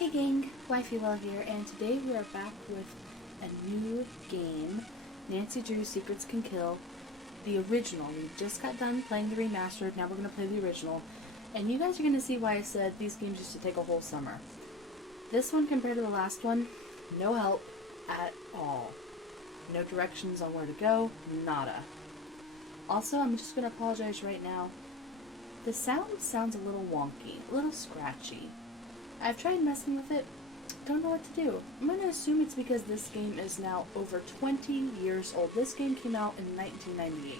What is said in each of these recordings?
Hey gang, Wifey Well here, and today we are back with a new game, Nancy Drew's Secrets Can Kill, the original. We just got done playing the remastered, now we're going to play the original, and you guys are going to see why I said these games used to take a whole summer. This one compared to the last one, no help at all. No directions on where to go, nada. Also, I'm just going to apologize right now. The sound sounds a little wonky, a little scratchy. I've tried messing with it, don't know what to do. I'm going to assume it's because this game is now over 20 years old. This game came out in 1998.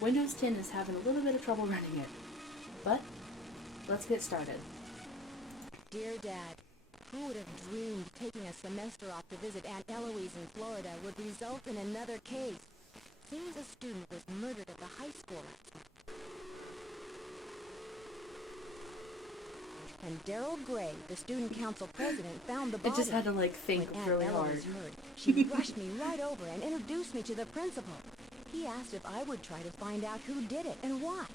Windows 10 is having a little bit of trouble running it. But, let's get started. Dear Dad, who would have dreamed taking a semester off to visit Aunt Eloise in Florida would result in another case? Seems a student was murdered at the high school last month. And Daryl Gray, the student council president, found the body. I just had to think when really Aunt hard. Eloise murdered, she rushed me right over and introduced me to the principal. He asked if I would try to find out who did it and why.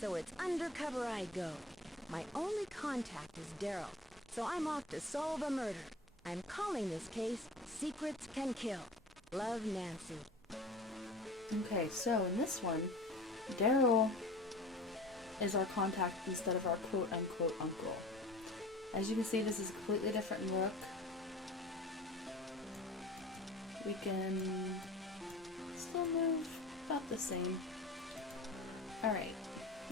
So it's undercover I go. My only contact is Daryl, so I'm off to solve a murder. I'm calling this case Secrets Can Kill. Love, Nancy. Okay, so in this one, Daryl is our contact instead of our quote-unquote uncle. As you can see, this is a completely different look. We can still move about the same. Alright,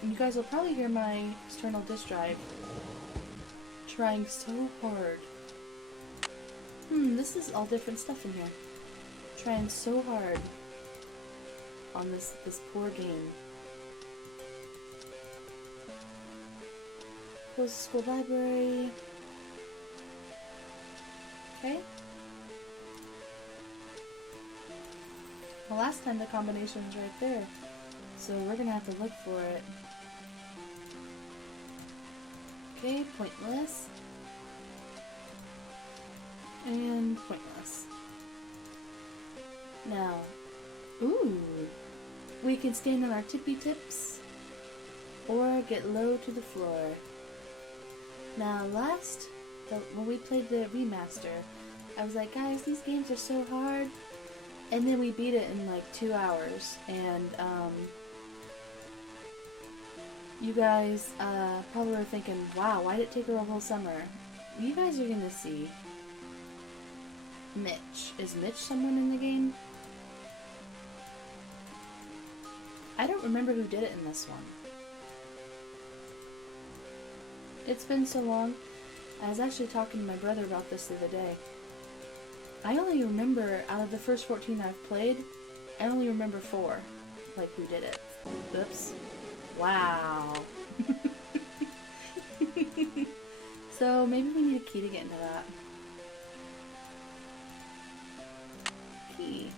you guys will probably hear my external disk drive trying so hard. This is all different stuff in here. Trying so hard on this poor game. Close the school library. Okay. Well, last time the combination was right there, so we're gonna have to look for it. Okay, pointless. And pointless. Now, ooh, we can stand on our tippy tips or get low to the floor. Now, when we played the remaster, I was like, guys, these games are so hard. And then we beat it in like 2 hours. And, you guys, probably were thinking, wow, why did it take her a whole summer? You guys are gonna see Mitch. Is Mitch someone in the game? I don't remember who did it in this one. It's been so long. I was actually talking to my brother about this the other day. I only remember, out of the first 14 I've played, I only remember 4. Like, who did it. Oops. Wow. So, maybe we need a key to get into that. Key.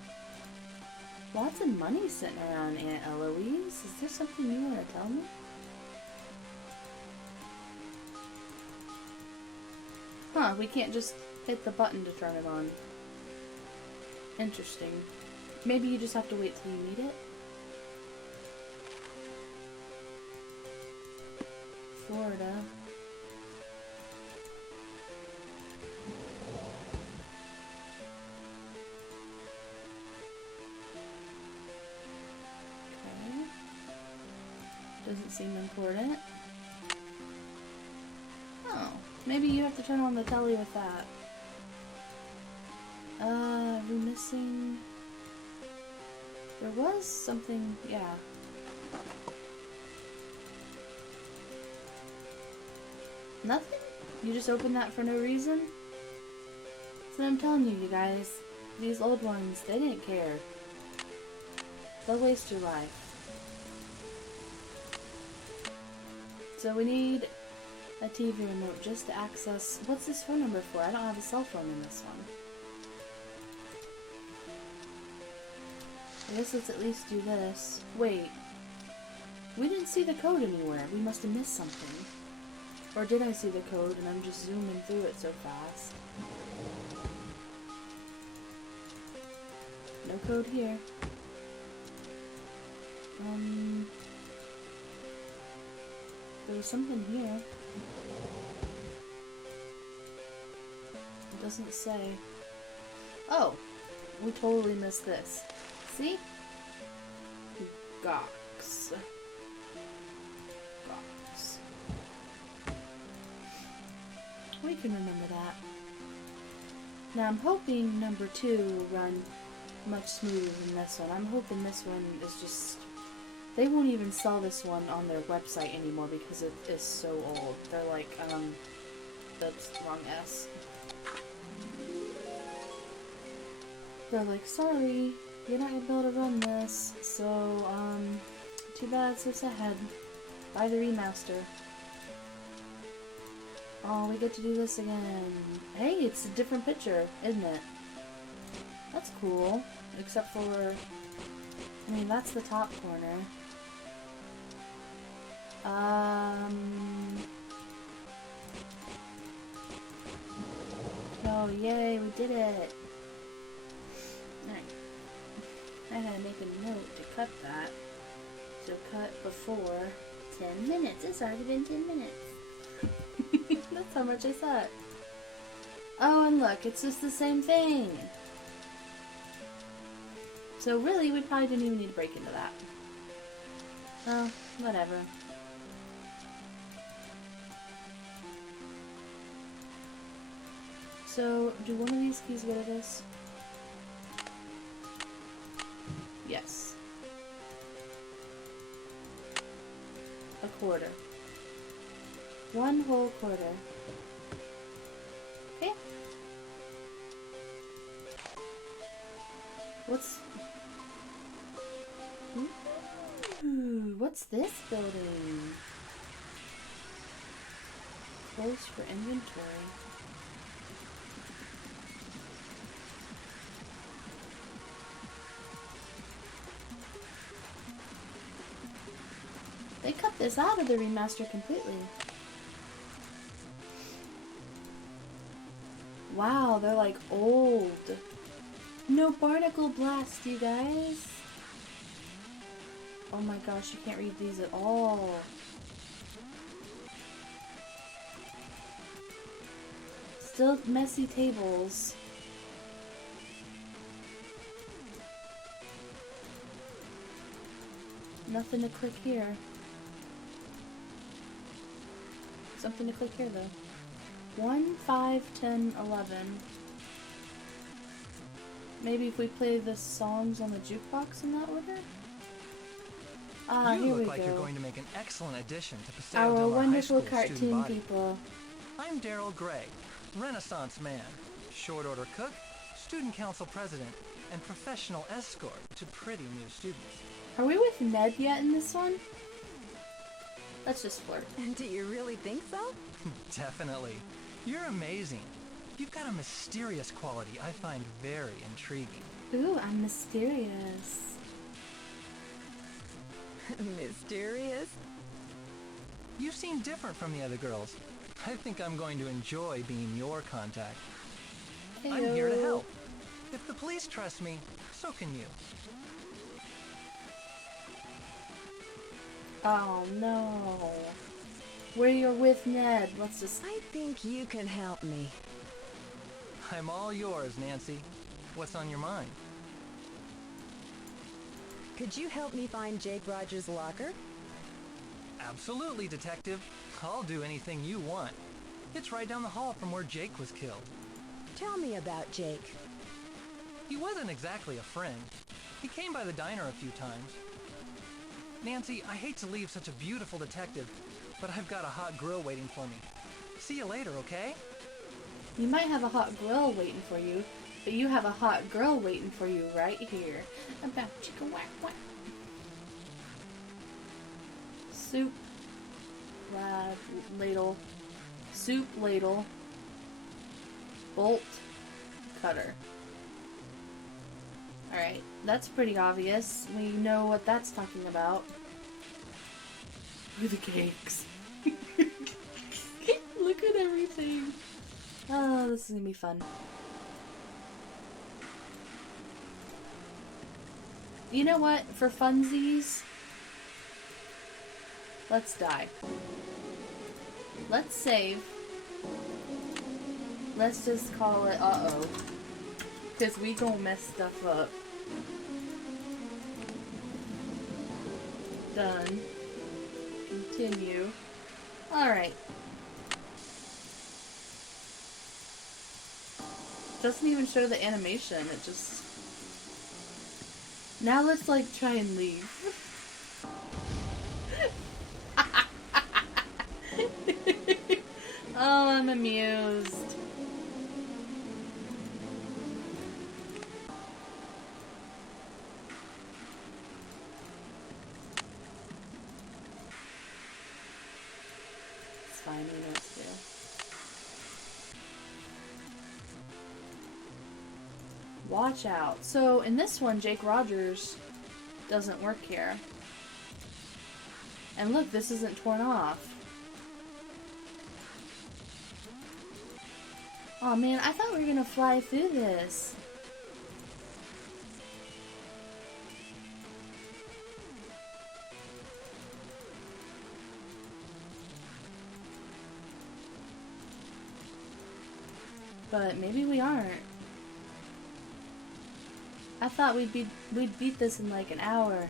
Lots of money sitting around, Aunt Eloise. Is there something you want to tell me? Huh, we can't just hit the button to turn it on. Interesting. Maybe you just have to wait till you need it? Florida. Okay. Doesn't seem important. Oh, maybe you have to turn on the telly with that. We're missing... There was something, yeah. Nothing? You just opened that for no reason? So I'm telling you, you guys, these old ones, they didn't care. They'll waste your life. So we need a TV remote just to access... What's this phone number for? I don't have a cell phone in this one. I guess let's at least do this. Wait. We didn't see the code anywhere. We must have missed something. Or did I see the code and I'm just zooming through it so fast? No code here. There was something here. It doesn't say. Oh, we totally missed this. See? Gox. Gox. We can remember that. Now I'm hoping number 2 will run much smoother than this one. I'm hoping this one is just... They won't even sell this one on their website anymore because it is so old. They're like, that's wrong S. They're like, sorry, you're not gonna be able to run this, so, too bad, so sad. Buy the remaster. Oh, we get to do this again. Hey, it's a different picture, isn't it? That's cool. Except for... I mean, that's the top corner. Oh, yay, we did it. Alright. I gotta make a note to cut that. So cut before 10 minutes. It's already been 10 minutes. That's how much I thought. Oh, and look, it's just the same thing. So really, we probably didn't even need to break into that. Oh, whatever. So, do one of these keys go to this? Yes. A quarter. 1 whole quarter. Okay. What's... Ooh, what's this building? Close for inventory. They cut this out of the remaster completely. Wow, they're like old. No barnacle blast, you guys. Oh my gosh, you can't read these at all. Still messy tables. Nothing to click here. Something to click here though. 1, 5, 10, 11. Maybe if we play the songs on the jukebox in that order? Ah, you here look we like go. you're going to make an excellent addition to Paseo Our Del Mar High wonderful School student cartoon body. people. I'm Daryl Gray, Renaissance man, short order cook, student council president, and professional escort to pretty new students. Are we with Ned yet in this one? Let's just flirt. Do you really think so? Definitely. You're amazing. You've got a mysterious quality I find very intriguing. Ooh, I'm mysterious. Mysterious? You seem different from the other girls. I think I'm going to enjoy being your contact. I'm here to help. If the police trust me, so can you. Oh no. Where you're with Ned. Let's just... I think you can help me. I'm all yours, Nancy. What's on your mind? Could you help me find Jake Rogers' locker? Absolutely, Detective. I'll do anything you want. It's right down the hall from where Jake was killed. Tell me about Jake. He wasn't exactly a friend. He came by the diner a few times. Nancy, I hate to leave such a beautiful detective, but I've got a hot grill waiting for me. See you later, okay? You might have a hot grill waiting for you, but you have a hot girl waiting for you right here. About chicka whack whack. Soup. Ladle. Soup ladle. Bolt. Cutter. Alright, that's pretty obvious. We know what that's talking about. Look at the cakes. Look at everything. Oh, this is gonna be fun. You know what? For funsies, let's die. Let's save. Let's just call it uh-oh. Because we gonna mess stuff up. Done. Continue. Alright. Doesn't even show the animation, it just... Now let's like try and leave. Oh, I'm amused. It's fine, we know what to do. Watch out. So in this one, Jake Rogers doesn't work here. And look, this isn't torn off. Oh man, I thought we were gonna fly through this. But maybe we aren't. I thought we'd beat this in like an hour.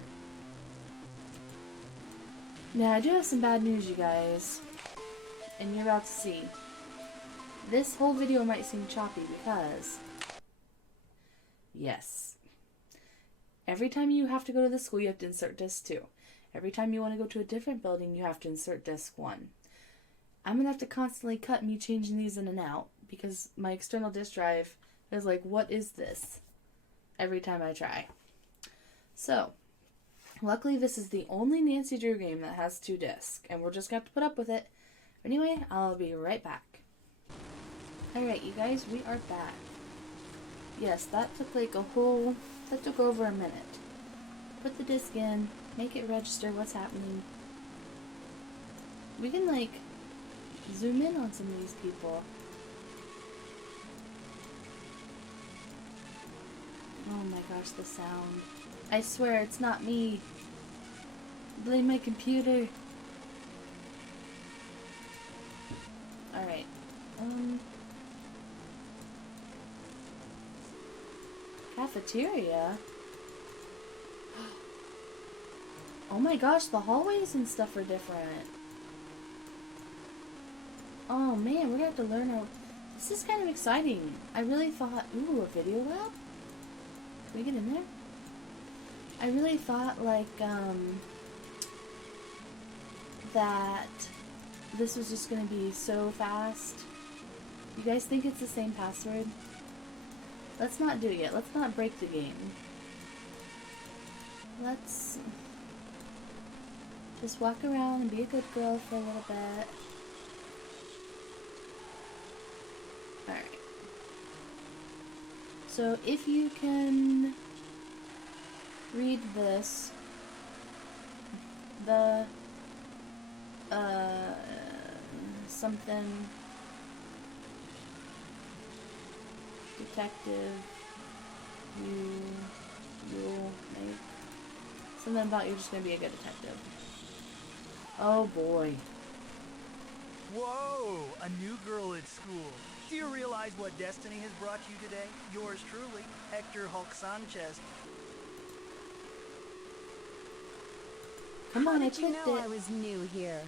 Now I do have some bad news, you guys. And you're about to see. This whole video might seem choppy because... Yes. Every time you have to go to the school, you have to insert disc 2. Every time you want to go to a different building, you have to insert disc 1. I'm going to have to constantly cut me changing these in and out because my external disk drive is like, what is this? Every time I try. So, luckily this is the only Nancy Drew game that has 2 discs, and we're just going to have to put up with it. Anyway, I'll be right back. Alright, you guys, we are back. Yes, that took like that took over a minute. Put the disc in, make it register what's happening. We can like zoom in on some of these people. Oh my gosh, the sound. I swear it's not me. Blame my computer. Alright. Cafeteria? Oh my gosh, the hallways and stuff are different. Oh man, we're gonna have to learn how... This is kind of exciting. I really thought... Ooh, a video lab? Can we get in there? I really thought, like, that this was just gonna be so fast. You guys think it's the same password? Let's not do it yet. Let's not break the game. Let's just walk around and be a good girl for a little bit. Alright. So if you can read this, the something detective you'll make something about you're just gonna be a good detective. Oh boy. Whoa, a new girl at school. Do you realize what destiny has brought you today? Yours truly, Hector Hulk Sanchez. Come on, I Did you clicked know it. I was new here?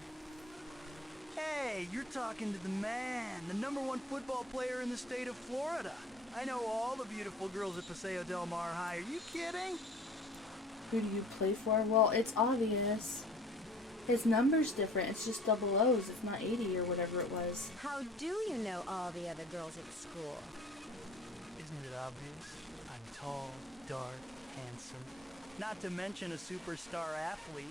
Hey, you're talking to the man, the #1 football player in the state of Florida. I know all the beautiful girls at Paseo Del Mar High. Are you kidding? Who do you play for? Well, it's obvious. His number's different. It's just double O's. It's not 80 or whatever it was. How do you know all the other girls at school? Isn't it obvious? I'm tall, dark, handsome. Not to mention a superstar athlete.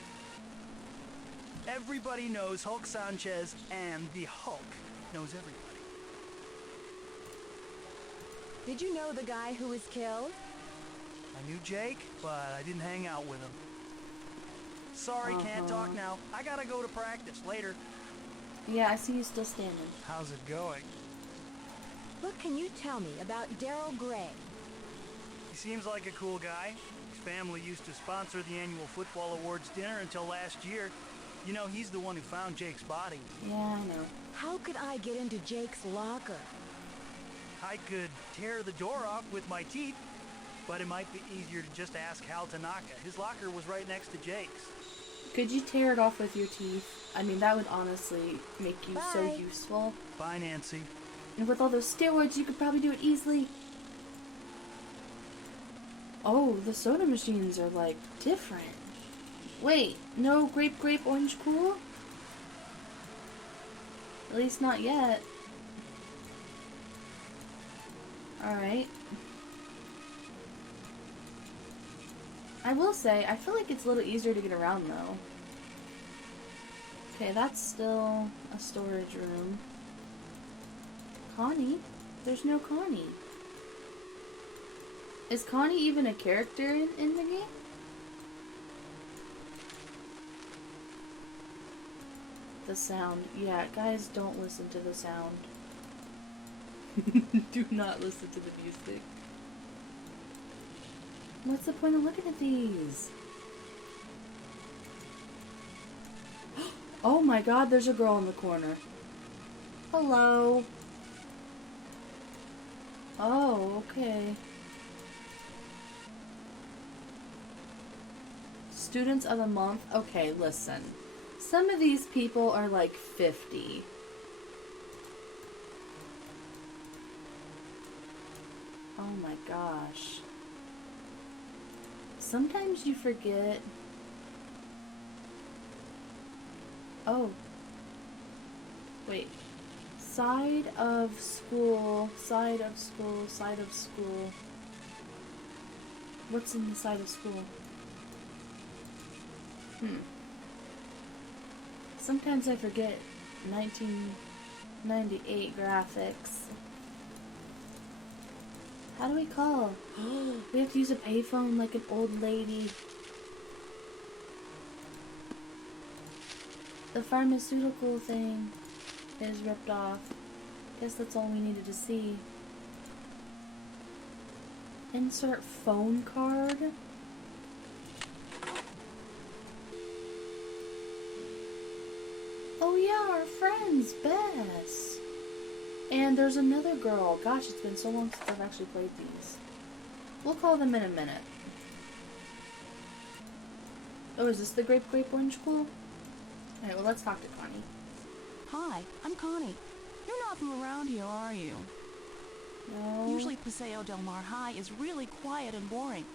Everybody knows Hulk Sanchez, and the Hulk knows everybody. Did you know the guy who was killed? I knew Jake, but I didn't hang out with him. Sorry, can't talk now. I gotta go to practice later. Yeah, I see you still standing. How's it going? What can you tell me about Daryl Gray? He seems like a cool guy. His family used to sponsor the annual football awards dinner until last year. You know, he's the one who found Jake's body. Yeah, I know. How could I get into Jake's locker? I could tear the door off with my teeth, but it might be easier to just ask Hal Tanaka. His locker was right next to Jake's. Could you tear it off with your teeth? I mean, that would honestly make you so Bye. useful. Bye, Nancy. And with all those steroids, you could probably do it easily. Oh, the soda machines are, like, different. Wait, no grape, orange, cool? At least not yet. Alright. I will say, I feel like it's a little easier to get around, though. Okay, that's still a storage room. Connie? There's no Connie. Is Connie even a character in the game? The sound. Yeah, guys, don't listen to the sound. Do not listen to the music. What's the point of looking at these? Oh my god, there's a girl in the corner. Hello. Oh, okay. Students of the month. Okay, listen. Some of these people are like 50. Oh my gosh. Sometimes you forget. Oh. Wait. Side of school, side of school, side of school. What's in the side of school? Sometimes I forget 1998 graphics. How do we call? We have to use a payphone like an old lady. The pharmaceutical thing is ripped off. Guess that's all we needed to see. Insert phone card. Oh yeah, our friends, Bess. And there's another girl. Gosh, it's been so long since I've actually played these. We'll call them in a minute. Oh, is this the grape orange cool? Alright, well let's talk to Connie. Hi, I'm Connie. You're not from around here, are you? No. Usually Paseo Del Mar High is really quiet and boring.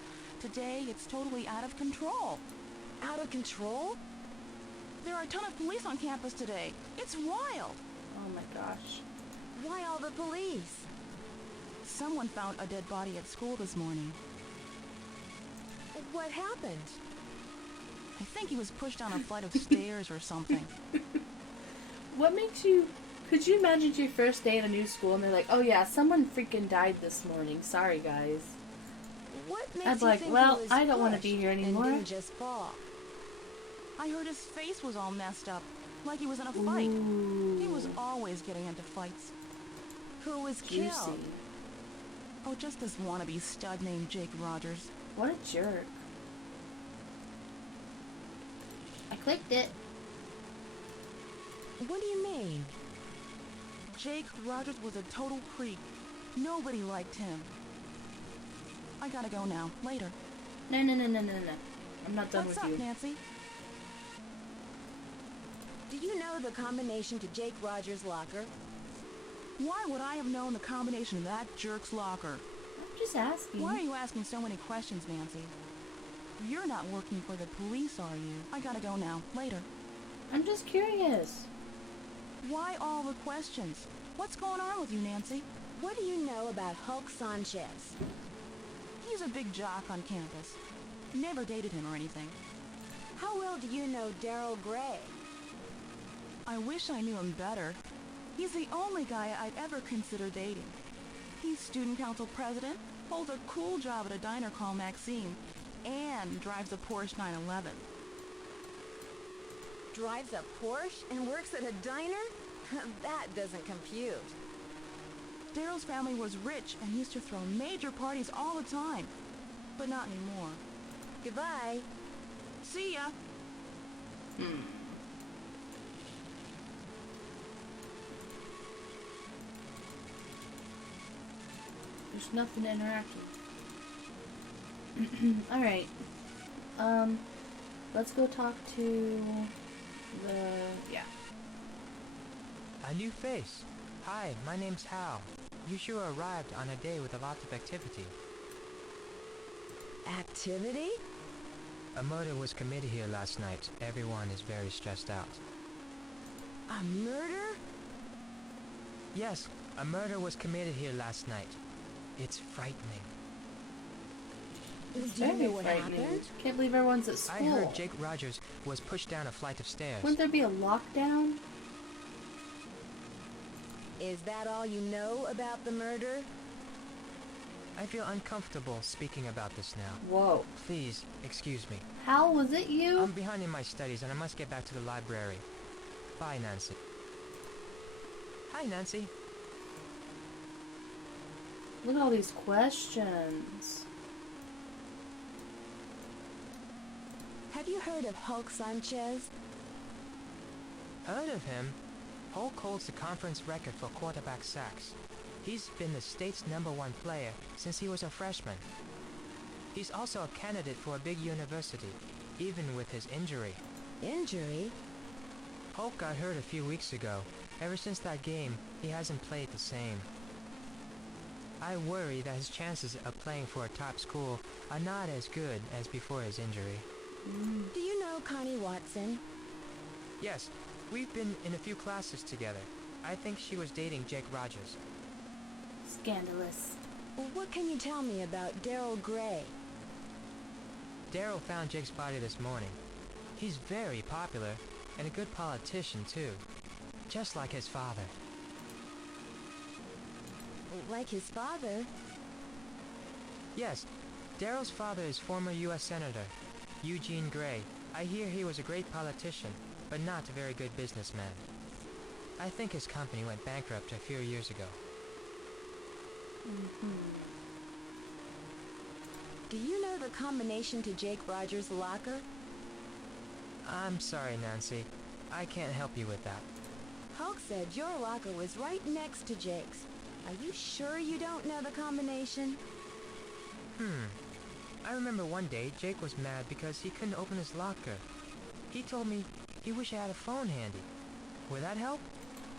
Today, it's totally out of control. Out of control? There are a ton of police on campus today. It's wild. Oh my gosh. Why all the police? Someone found a dead body at school this morning. What happened? I think he was pushed down a flight of stairs or something. What makes you... Could you imagine it's your first day at a new school and they're like, oh yeah, someone freaking died this morning. Sorry, guys. What makes I'd be you like, think well, he was I don't want to pushed be here anymore. And didn't just fall? I heard his face was all messed up, like he was in a fight. Ooh. He was always getting into fights. Who was Juicy. killed? Oh, just this wannabe stud named Jake Rogers. What a jerk. I clicked it. What do you mean? Jake Rogers was a total creep. Nobody liked him. I gotta go now. Later. No. I'm not done What's with up, you. Nancy? Do you know the combination to Jake Rogers' locker? Why would I have known the combination of that jerk's locker? I'm just asking. Why are you asking so many questions, Nancy? You're not working for the police, are you? I gotta go now. Later. I'm just curious. Why all the questions? What's going on with you, Nancy? What do you know about Hulk Sanchez? He's a big jock on campus. Never dated him or anything. How well do you know Daryl Gray? I wish I knew him better. He's the only guy I'd ever consider dating. He's student council president, holds a cool job at a diner called Maxine, and drives a Porsche 911. Drives a Porsche and works at a diner? That doesn't compute. Daryl's family was rich and used to throw major parties all the time. But not anymore. Goodbye. See ya! There's nothing to interact with. Alright. Let's go talk to yeah. A new face. Hi, my name's Hal. You sure arrived on a day with a lot of activity. Activity? A murder was committed here last night. Everyone is very stressed out. A murder? Yes, a murder was committed here last night. It's frightening. Do you Very know what frightening. happened? Can't believe everyone's at school. I heard Jake Rogers was pushed down a flight of stairs. Wouldn't there be a lockdown? Is that all you know about the murder? I feel uncomfortable speaking about this now. Whoa. Please, excuse me. Hal, was it you? I'm behind in my studies and I must get back to the library. Bye, Nancy. Hi, Nancy. Look at all these questions. Have you heard of Hulk Sanchez? Heard of him? Hulk holds the conference record for quarterback sacks. He's been the state's #1 player since he was a freshman. He's also a candidate for a big university, even with his injury. Injury? Hulk got hurt a few weeks ago. Ever since that game, he hasn't played the same. I worry that his chances of playing for a top school are not as good as before his injury. Do you know Connie Watson? Yes, we've been in a few classes together. I think she was dating Jake Rogers. Scandalous. What can you tell me about Daryl Gray? Daryl found Jake's body this morning. He's very popular, and a good politician too. Just like his father. Like his father? Yes, Daryl's father is former U.S. Senator Eugene Gray. I hear he was a great politician, but not a very good businessman. I think his company went bankrupt a few years ago. Do you know the combination to Jake Rogers' locker? I'm sorry, Nancy. I can't help you with that. Hulk said your locker was right next to Jake's. Are you sure you don't know the combination? I remember one day Jake was mad because he couldn't open his locker. He told me he wished he had a phone handy. Would that help?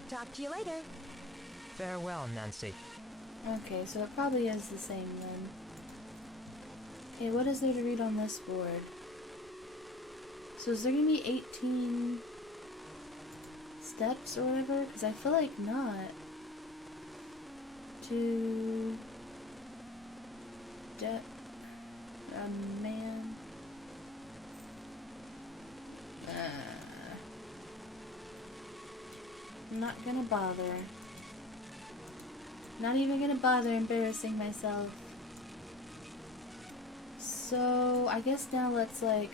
Talk to you later. Farewell, Nancy. Okay, so it probably is the same then. Okay, what is there to read on this board? So is there gonna be 18 steps or whatever? Because I feel like not. To... a man... I'm not gonna bother. Not even gonna bother embarrassing myself. So, I guess now let's, like,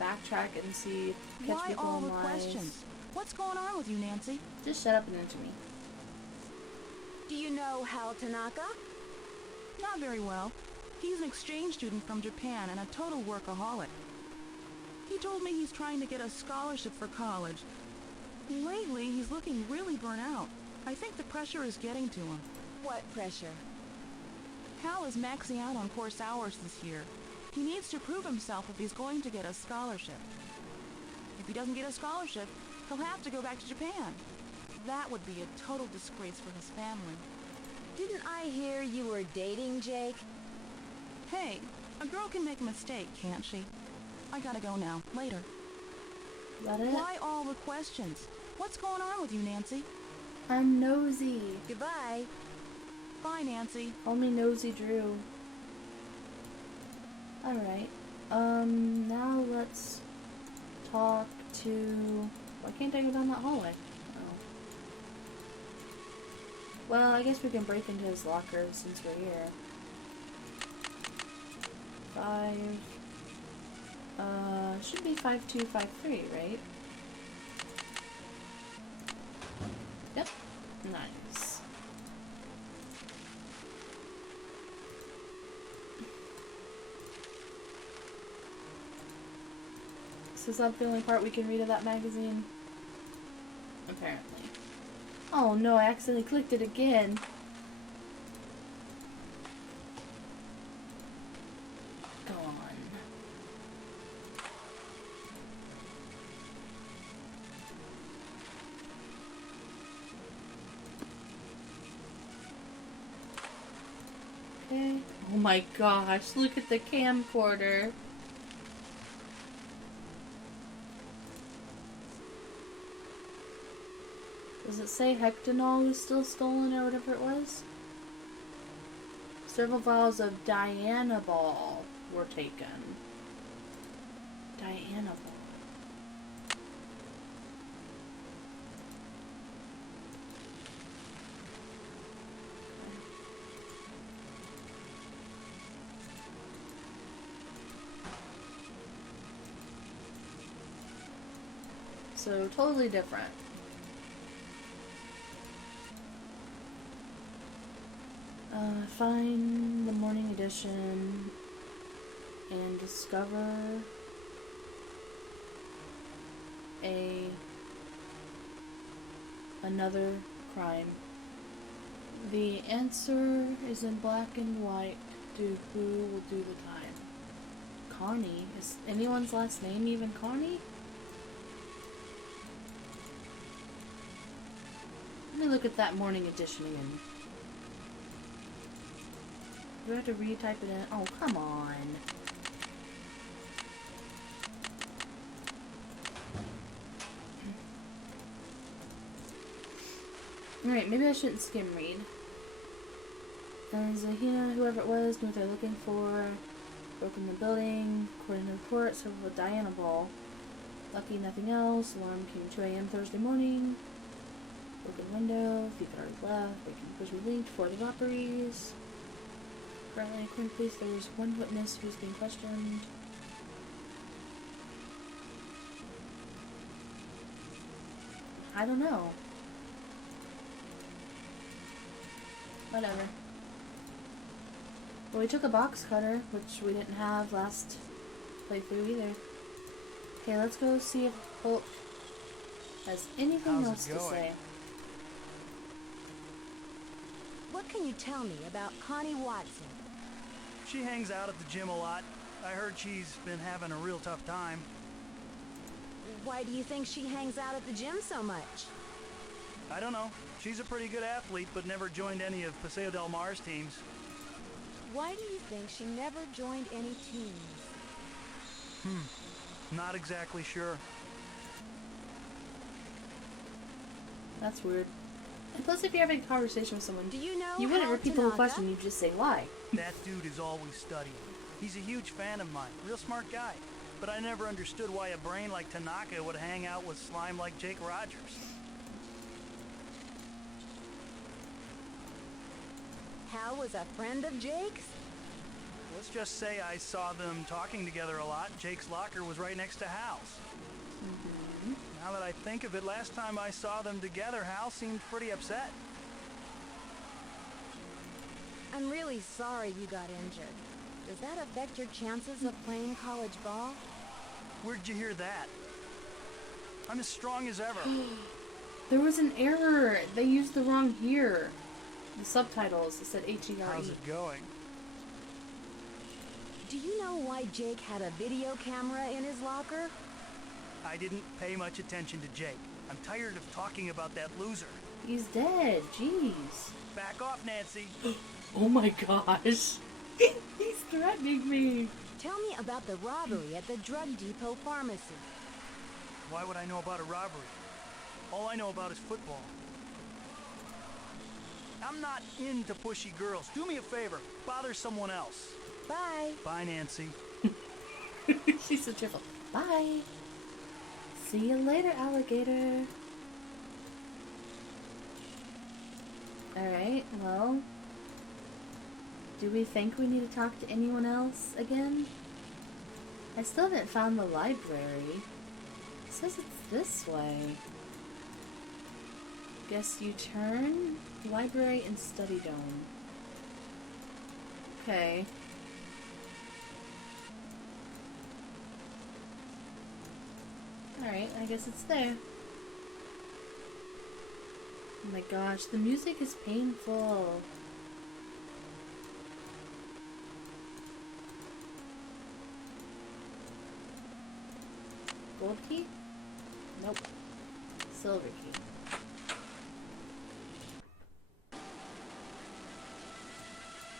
backtrack and see, catch Why people all in the lies. questions? What's going on with you, Nancy? Just shut up and answer me. Do you know Hal Tanaka? Not very well. He's an exchange student from Japan and a total workaholic. He told me he's trying to get a scholarship for college. Lately, he's looking really burnt out. I think the pressure is getting to him. What pressure? Hal is maxing out on course hours this year. He needs to prove himself if he's going to get a scholarship. If he doesn't get a scholarship, he'll have to go back to Japan. That would be a total disgrace for his family. Didn't I hear you were dating Jake? Hey, a girl can make a mistake, can't she? I gotta go now. Later. Is that it? Why all the questions? What's going on with you, Nancy? I'm nosy. Goodbye. Bye, Nancy. Call me Nosy Drew. Alright. Now let's talk to... Why can't I go down that hallway? Oh. Well, I guess we can break into his locker since we're here. 5... should be 5253, right? Yep. Nice. So is that the only part we can read of that magazine? Apparently. Oh no, I accidentally clicked it again. my gosh, look at the camcorder. Does it say Hectanol was still stolen or whatever it was? Several vials of Dianabol were taken. Dianabol. So totally different. Find the morning edition and discover another crime. The answer is in black and white. Who will do the time? Connie? Is anyone's last name even Connie? Let me look at that morning edition again. Do I have to retype it in? Oh, come on. Alright, maybe I shouldn't skim read. Zahina, whoever it was, knew what they're looking for. Broke in the building. According to the report, several Dianabol. Lucky nothing else. Alarm came 2 a.m. Thursday morning. Broken window. Thief had already left. Breaking was relinked. 4 robberies. Currently, according to police, there was one witness who's being questioned. I don't know. Whatever. Well, we took a box cutter, which we didn't have last playthrough either. Okay, let's go see if Hope has anything else to say. What can you tell me about Connie Watson? She hangs out at the gym a lot. I heard she's been having a real tough time. Why do you think she hangs out at the gym so much? I don't know. She's a pretty good athlete, but never joined any of Paseo Del Mar's teams. Why do you think she never joined any teams? Not exactly sure. That's weird. And plus, if you're having a conversation with someone, Do you know you wouldn't Hal repeat the whole Tanaka? question, you'd just say why. That dude is always studying. He's a huge fan of mine. Real smart guy. But I never understood why a brain like Tanaka would hang out with slime like Jake Rogers. Hal was a friend of Jake's? Let's just say I saw them talking together a lot. Jake's locker was right next to Hal's. Now that I think of it, last time I saw them together, Hal seemed pretty upset. I'm really sorry you got injured. Does that affect your chances of playing college ball? Where'd you hear that? I'm as strong as ever. There was an error. They used the wrong here. The subtitles, it said H-E-R-E. How's it going? Do you know why Jake had a video camera in his locker? I didn't pay much attention to Jake. I'm tired of talking about that loser. He's dead. Jeez. Back off, Nancy. Oh my gosh. He's threatening me. Tell me about the robbery at the drug depot pharmacy. Why would I know about a robbery? All I know about is football. I'm not into pushy girls. Do me a favor. Bother someone else. Bye. Bye, Nancy. She's so cheerful. Bye. See you later, alligator. Alright, well. Do we think we need to talk to anyone else again? I still haven't found the library. It says it's this way. Guess you turn library and study dome. Okay. Alright, I guess it's there. Oh my gosh, the music is painful. Gold key? Nope. Silver key.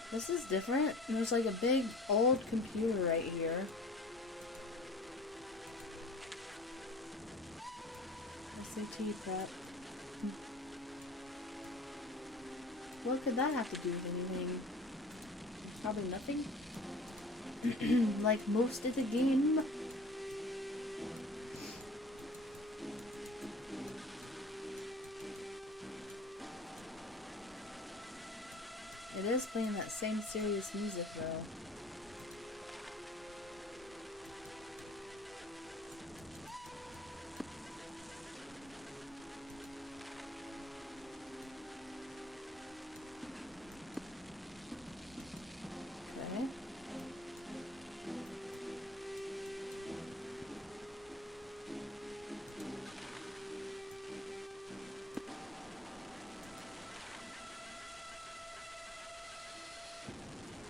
Okay, This is different. There's like a big old computer right here. SAT prep. What could that have to do with anything? Probably nothing. Like most of the game. It is playing that same serious music though. Okay.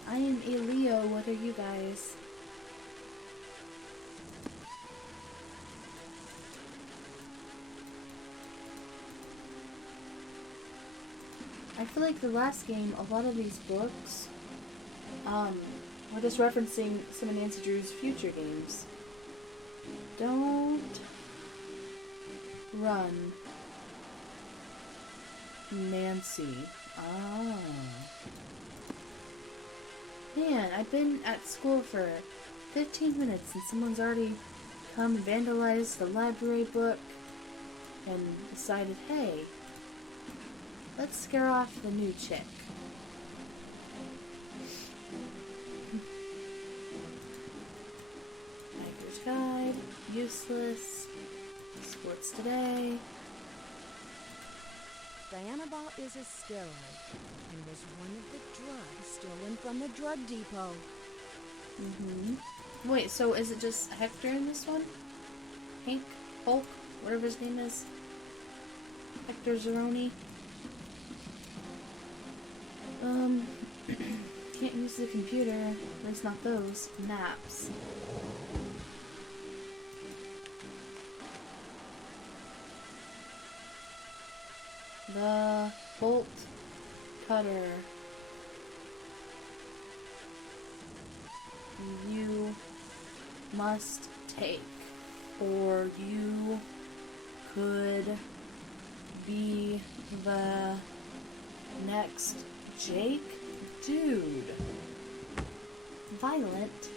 I am a Leo, what are you guys? I feel like the last game, a lot of these books, were just referencing some of Nancy Drew's future games. Don't run, Nancy. Ah. Man, I've been at school for 15 minutes and someone's already come and vandalized the library book and decided, hey, let's scare off the new chick. Hiker's Guide, useless, Sports Today. Dianabol is a steroid and was one of the drugs stolen from the drug depot. Wait, so is it just Hector in this one? Hank? Hulk? Whatever his name is? Hector Zeroni? Can't use the computer. At least not those. Naps. The bolt cutter. You must take, or you could be the next Jake? Dude. Violent.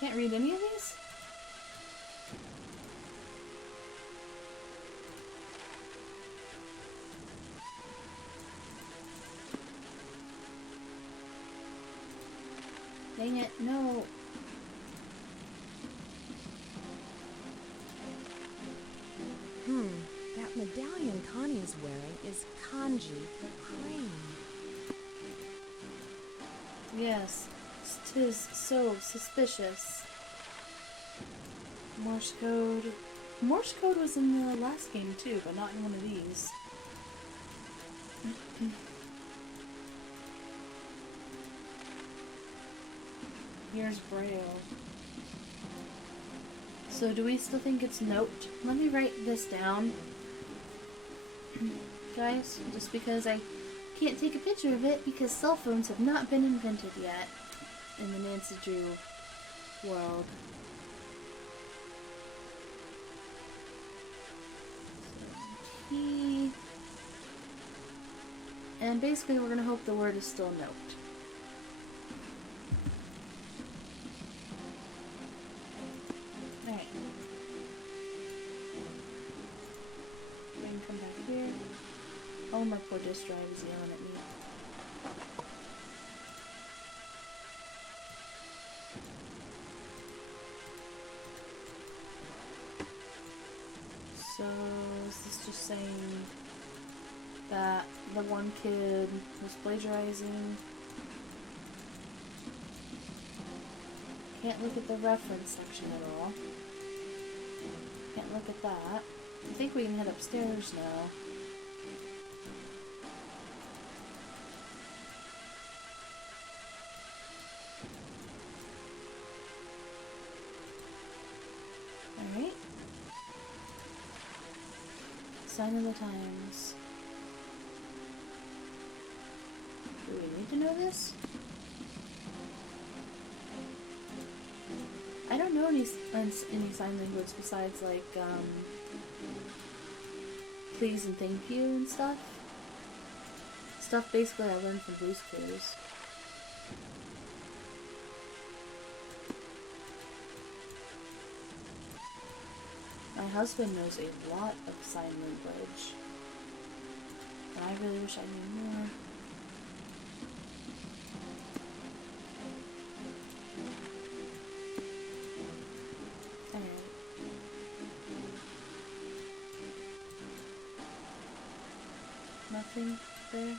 Can't read any of these? Dang it, no. That medallion Connie's wearing is kanji for crane. Yes, 'tis so suspicious. Morse code. Morse code was in the last game too, but not in one of these. Here's Braille. So do we still think it's note? Let me write this down. Guys, just because I can't take a picture of it because cell phones have not been invented yet in the Nancy Drew world. So, T. And basically we're gonna hope the word is still note. Alright. Then come back here. Oh, my poor disk drive is yelling at me. So, is this just saying that the one kid was plagiarizing? Can't look at the reference section at all. Can't look at that. I think we can head upstairs now. Alright. Sign of the Times. need to know this? I don't know any sign language besides like please and thank you and stuff. Stuff basically I learned from Blue's Clues. My husband knows a lot of sign language, and I really wish I knew more. Alright. Nothing there?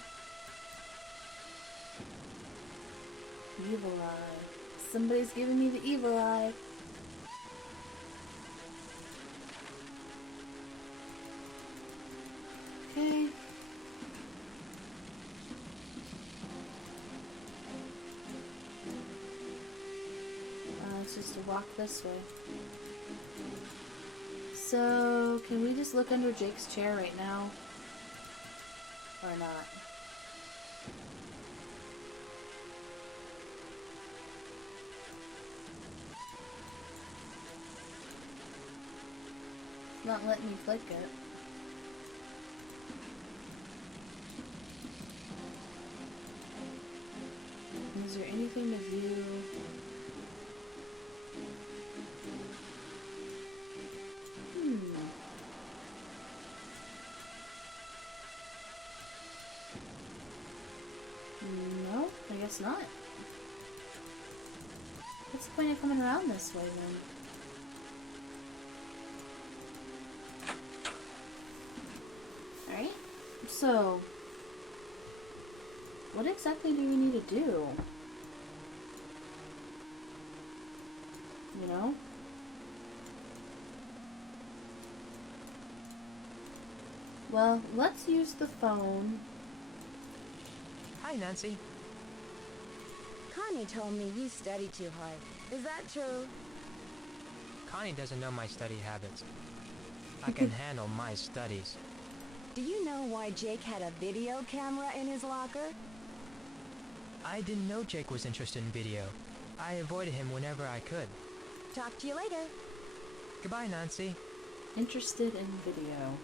Evil eye. Somebody's giving me the evil eye. Okay. It's just to walk this way. So, can we just look under Jake's chair right now? Or not? It's not letting me click it. Is there anything to view? No, I guess not. What's the point of coming around this way then? Alright, so what exactly do we need to do? You know? Well, let's use the phone. Hi, Nancy. Connie told me you study too hard. Is that true? Connie doesn't know my study habits. I can handle my studies. Do you know why Jake had a video camera in his locker? I didn't know Jake was interested in video. I avoided him whenever I could. Talk to you later. Goodbye, Nancy. Interested in video.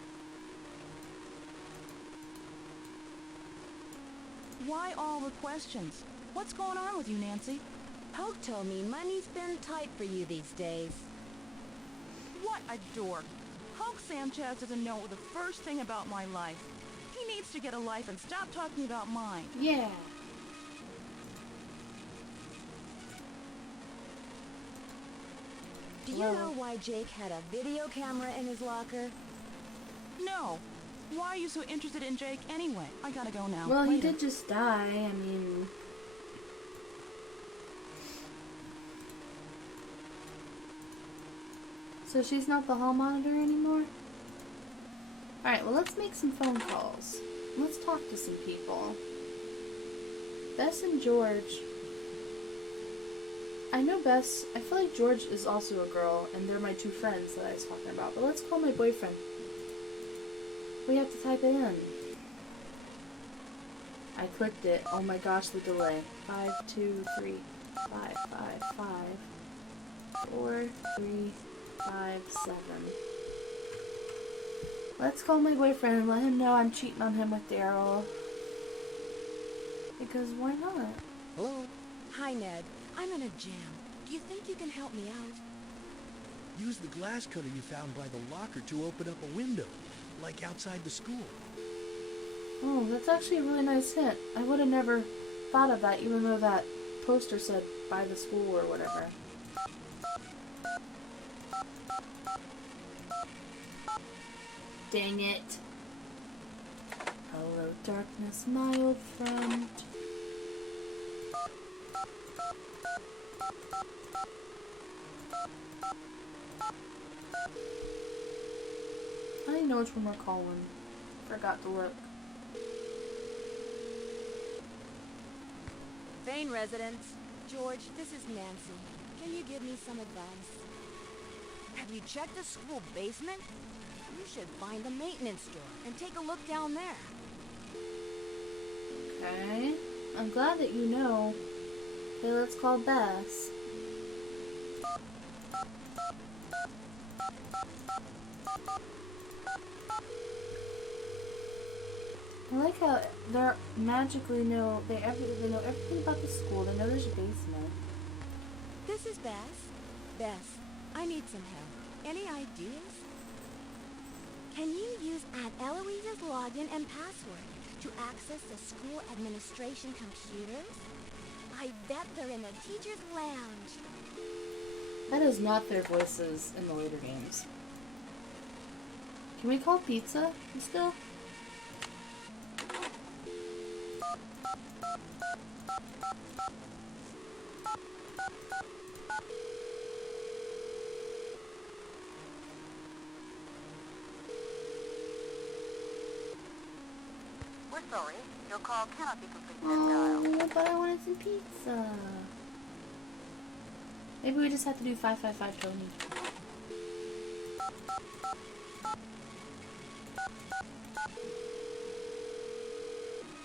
Why all the questions? What's going on with you, Nancy? Hope told me money's been tight for you these days. What a dork. Hulk Sanchez doesn't know the first thing about my life. He needs to get a life and stop talking about mine. Yeah. Do you know why Jake had a video camera in his locker? No. Why are you so interested in Jake anyway? I gotta go now. Well, he Later. did just die. I mean... So she's not the hall monitor anymore? Alright, well let's make some phone calls. Let's talk to some people. Bess and George. I know Bess. I feel like George is also a girl, and they're my two friends that I was talking about. But let's call my boyfriend. We have to type it in. I clicked it. Oh my gosh, the delay. 5, 2, 3, 5, 5, 5, 4, 3, 5, 7. Let's call my boyfriend and let him know I'm cheating on him with Daryl. Because why not? Hello? Hi, Ned. I'm in a jam. Do you think you can help me out? Use the glass cutter you found by the locker to open up a window, like outside the school. Oh, that's actually a really nice hint. I would have never thought of that, even though that poster said by the school or whatever. Dang it. Hello, darkness, my old friend. I didn't know which one we're calling. Forgot to look. Vane residence. George, this is Nancy. Can you give me some advice? Have you checked the school basement? You should find the maintenance store and take a look down there. Okay. I'm glad that you know. Okay, let's call Bess. I like how they're magically know they know everything about the school. They know there's a basement. This is Bess. Bess, I need some help. Any ideas? Can you use Aunt Eloise's login and password to access the school administration computers? I bet they're in the teacher's lounge. That is not their voices in the later games. Can we call pizza still? We're sorry. Your call cannot be completed as dialed. Oh, but I wanted some pizza. Maybe we just have to do 555 Tony.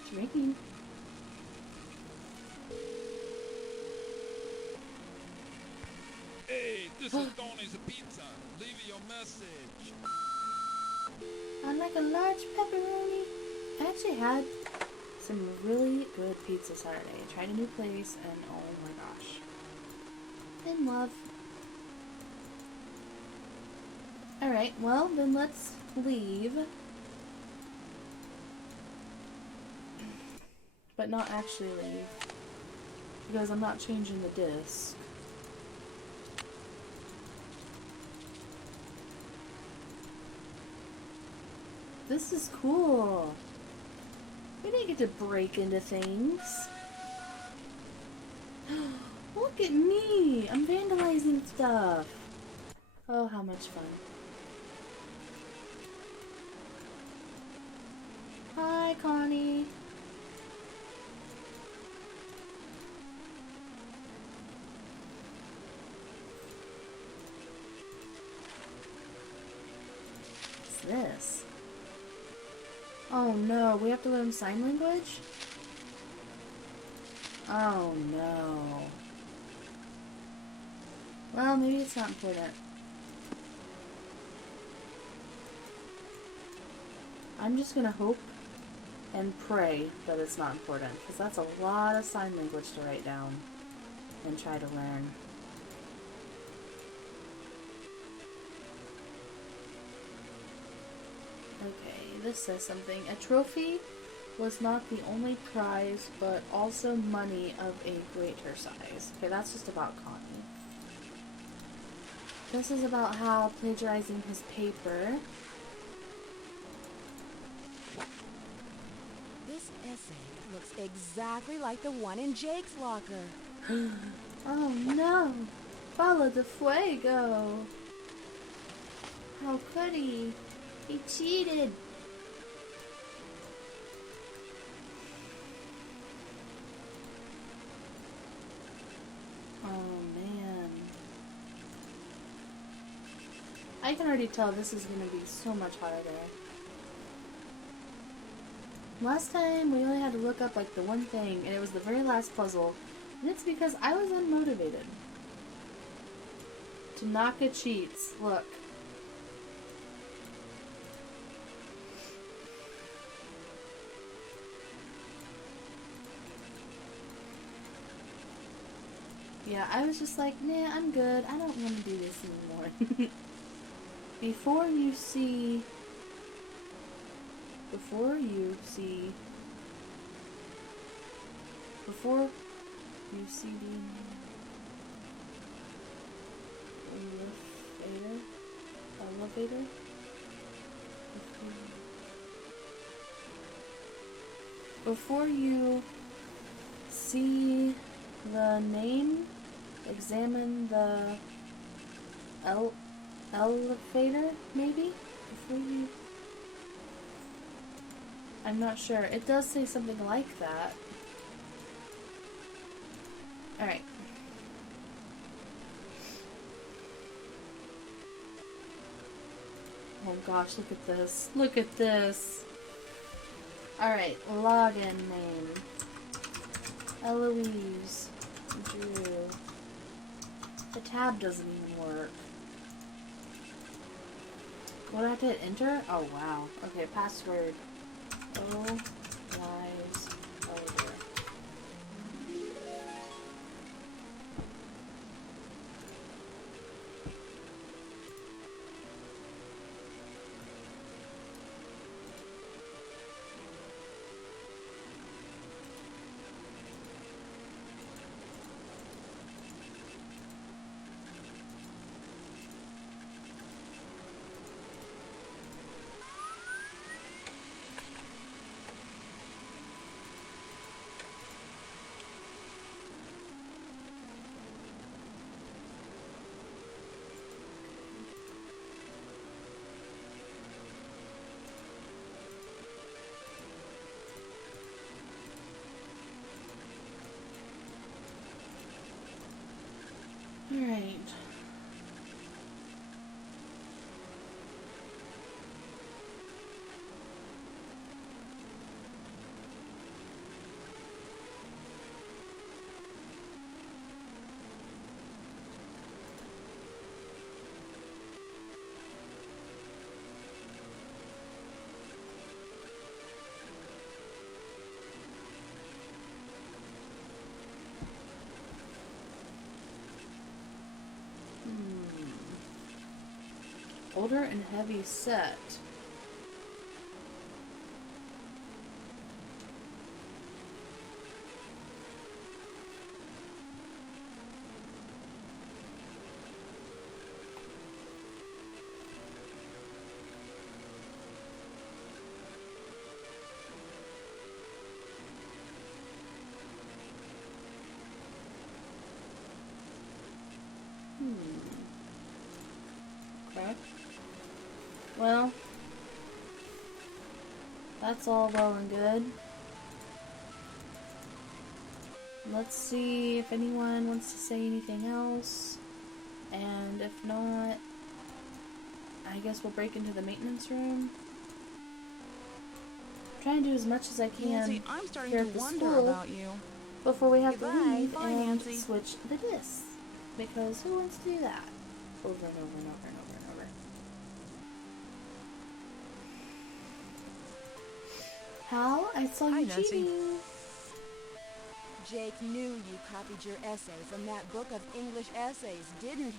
It's ringing. Hey, this is Tony's Pizza. Leave your message. I'd like a large pepperoni. I actually had some really good pizza Saturday. I tried a new place and oh my gosh. In love. Alright, well then let's leave. But not actually leave. Because I'm not changing the disc. This is cool. We didn't get to break into things. Look at me! I'm vandalizing stuff. Oh, how much fun. Hi, Connie. What's this? Oh no, we have to learn sign language? Oh no. Well, maybe it's not important. I'm just gonna hope and pray that it's not important, because that's a lot of sign language to write down and try to learn. Okay, this says something. A trophy was not the only prize, but also money of a greater size. Okay, that's just about Connie. This is about how plagiarizing his paper. This essay looks exactly like the one in Jake's locker. Oh no! Follow the fuego! How could he? He cheated! Oh man. I can already tell this is going to be so much harder. Last time we only had to look up like the one thing and it was the very last puzzle. And it's because I was unmotivated. Tanaka cheats. Look. Yeah, I was just like, nah, I'm good. I don't want to do this anymore. Before you see the elevator, before you see the name, examine the elevator, maybe? Before you... I'm not sure. It does say something like that. Alright. Oh gosh, look at this. Look at this. Alright, login name. Eloise. Drew. The tab doesn't even work. What, I have to hit enter? Oh wow. Okay, password. Oh, wise elder. Alright. Older and heavy set. Okay. Well, that's all well and good. Let's see if anyone wants to say anything else. And if not, I guess we'll break into the maintenance room. Try and do as much as I can Nancy, I'm starting here to at the wonder school about you. before we have Goodbye. to leave Bye, and Nancy. switch the discs. Because who wants to do that? Over and over and over and over and over. Hal, I saw Hi, you Nancy. cheating. Jake knew you copied your essay from that book of English essays, didn't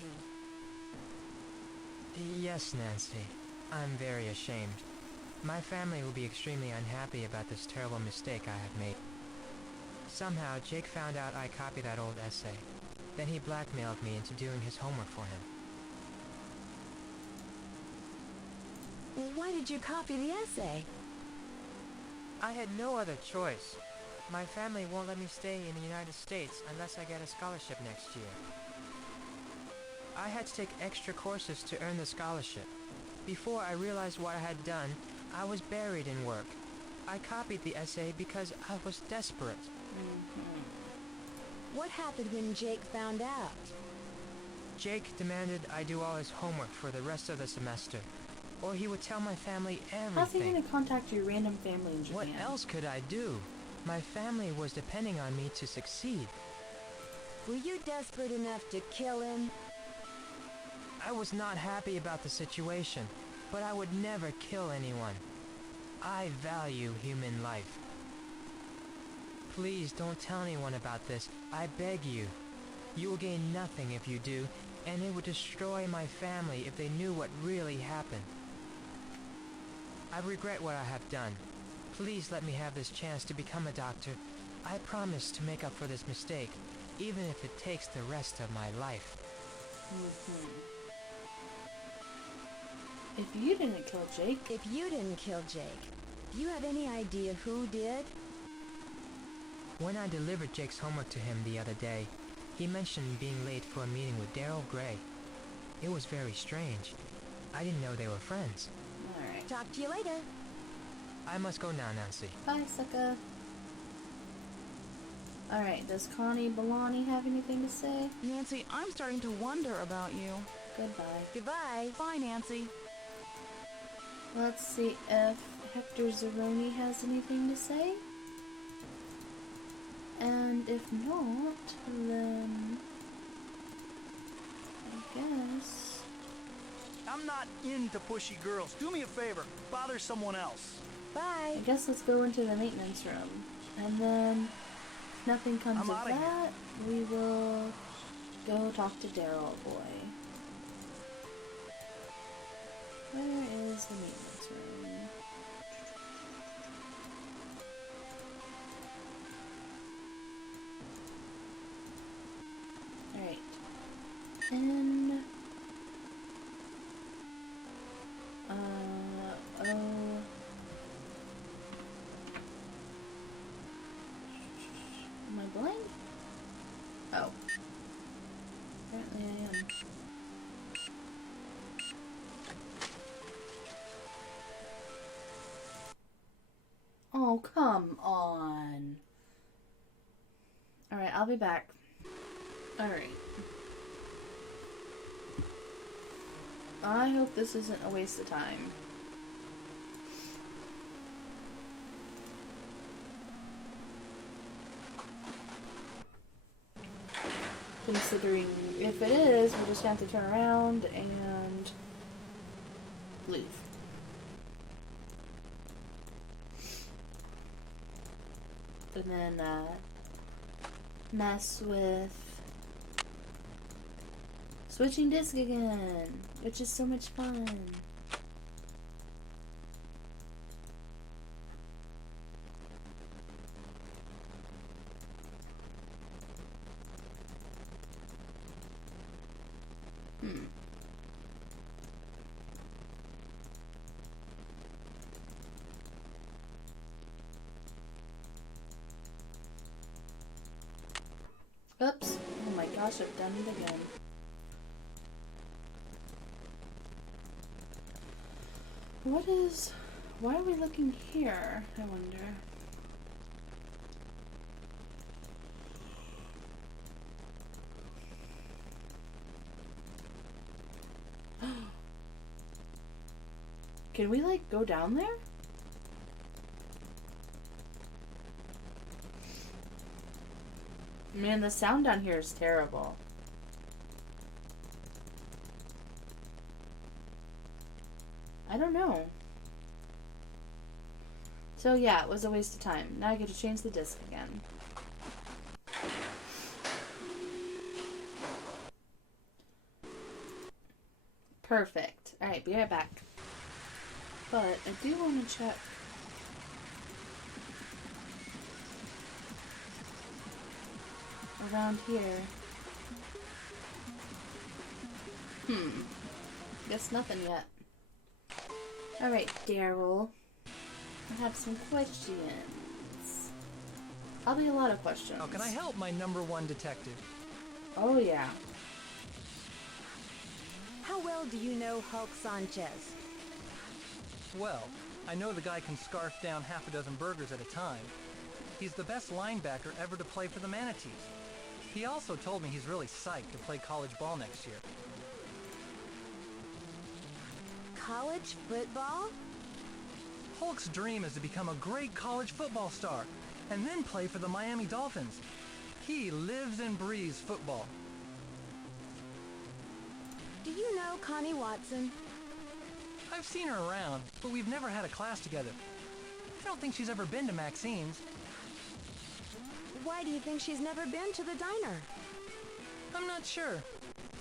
he? Yes, Nancy. I'm very ashamed. My family will be extremely unhappy about this terrible mistake I have made. Somehow, Jake found out I copied that old essay. Then he blackmailed me into doing his homework for him. Why did you copy the essay? I had no other choice. My family won't let me stay in the United States unless I get a scholarship next year. I had to take extra courses to earn the scholarship. Before I realized what I had done, I was buried in work. I copied the essay because I was desperate. What happened when Jake found out? Jake demanded I do all his homework for the rest of the semester, or he would tell my family How's he everything. gonna contact your random family in Japan? What else could I do? My family was depending on me to succeed. Were you desperate enough to kill him? I was not happy about the situation, but I would never kill anyone. I value human life. Please don't tell anyone about this. I beg you. You will gain nothing if you do, and it would destroy my family if they knew what really happened. I regret what I have done. Please let me have this chance to become a doctor. I promise to make up for this mistake, even if it takes the rest of my life. If you didn't kill Jake, If you didn't kill Jake, do you have any idea who did? When I delivered Jake's homework to him the other day, he mentioned being late for a meeting with Daryl Gray. It was very strange. I didn't know they were friends. alright. Talk to you later. I must go now, Nancy. Bye, sucker. Alright, does Connie Balani have anything to say? Nancy, I'm starting to wonder about you. Goodbye. Goodbye. Bye, Nancy. Let's see if Hector Zeroni has anything to say. And if not, then I guess. I'm not into pushy girls. Do me a favor. Bother someone else. Bye. I guess let's go into the maintenance room. And then if nothing comes I'm of outta here. that, we will go talk to Daryl boy. Where is the maintenance room? Alright. And am I blind? Oh. Apparently I am. Oh, come on. Alright, I'll be back. Alright. I hope this isn't a waste of time. Considering if it is, we'll just have to turn around and leave. And then mess with switching disc again, which is so much fun. Oops. Oh my gosh, I've done it again. Why are we looking here, I wonder? Can we, like, go down there? Man, the sound down here is terrible. I don't know. So yeah, it was a waste of time. Now I get to change the disc again. Perfect. Alright, be right back. But I do want to check. Around here. Guess nothing yet. Alright, Daryl. I have some questions. Probably a lot of questions. How can I help, my #1 detective? Oh, yeah. How well do you know Hulk Sanchez? Well, I know the guy can scarf down half a dozen burgers at a time. He's the best linebacker ever to play for the Manatees. He also told me he's really psyched to play college ball next year. College football? Hulk's dream is to become a great college football star and then play for the Miami Dolphins. He lives and breathes football. Do you know Connie Watson? I've seen her around, but we've never had a class together. I don't think she's ever been to Maxine's. Why do you think she's never been to the diner? I'm not sure.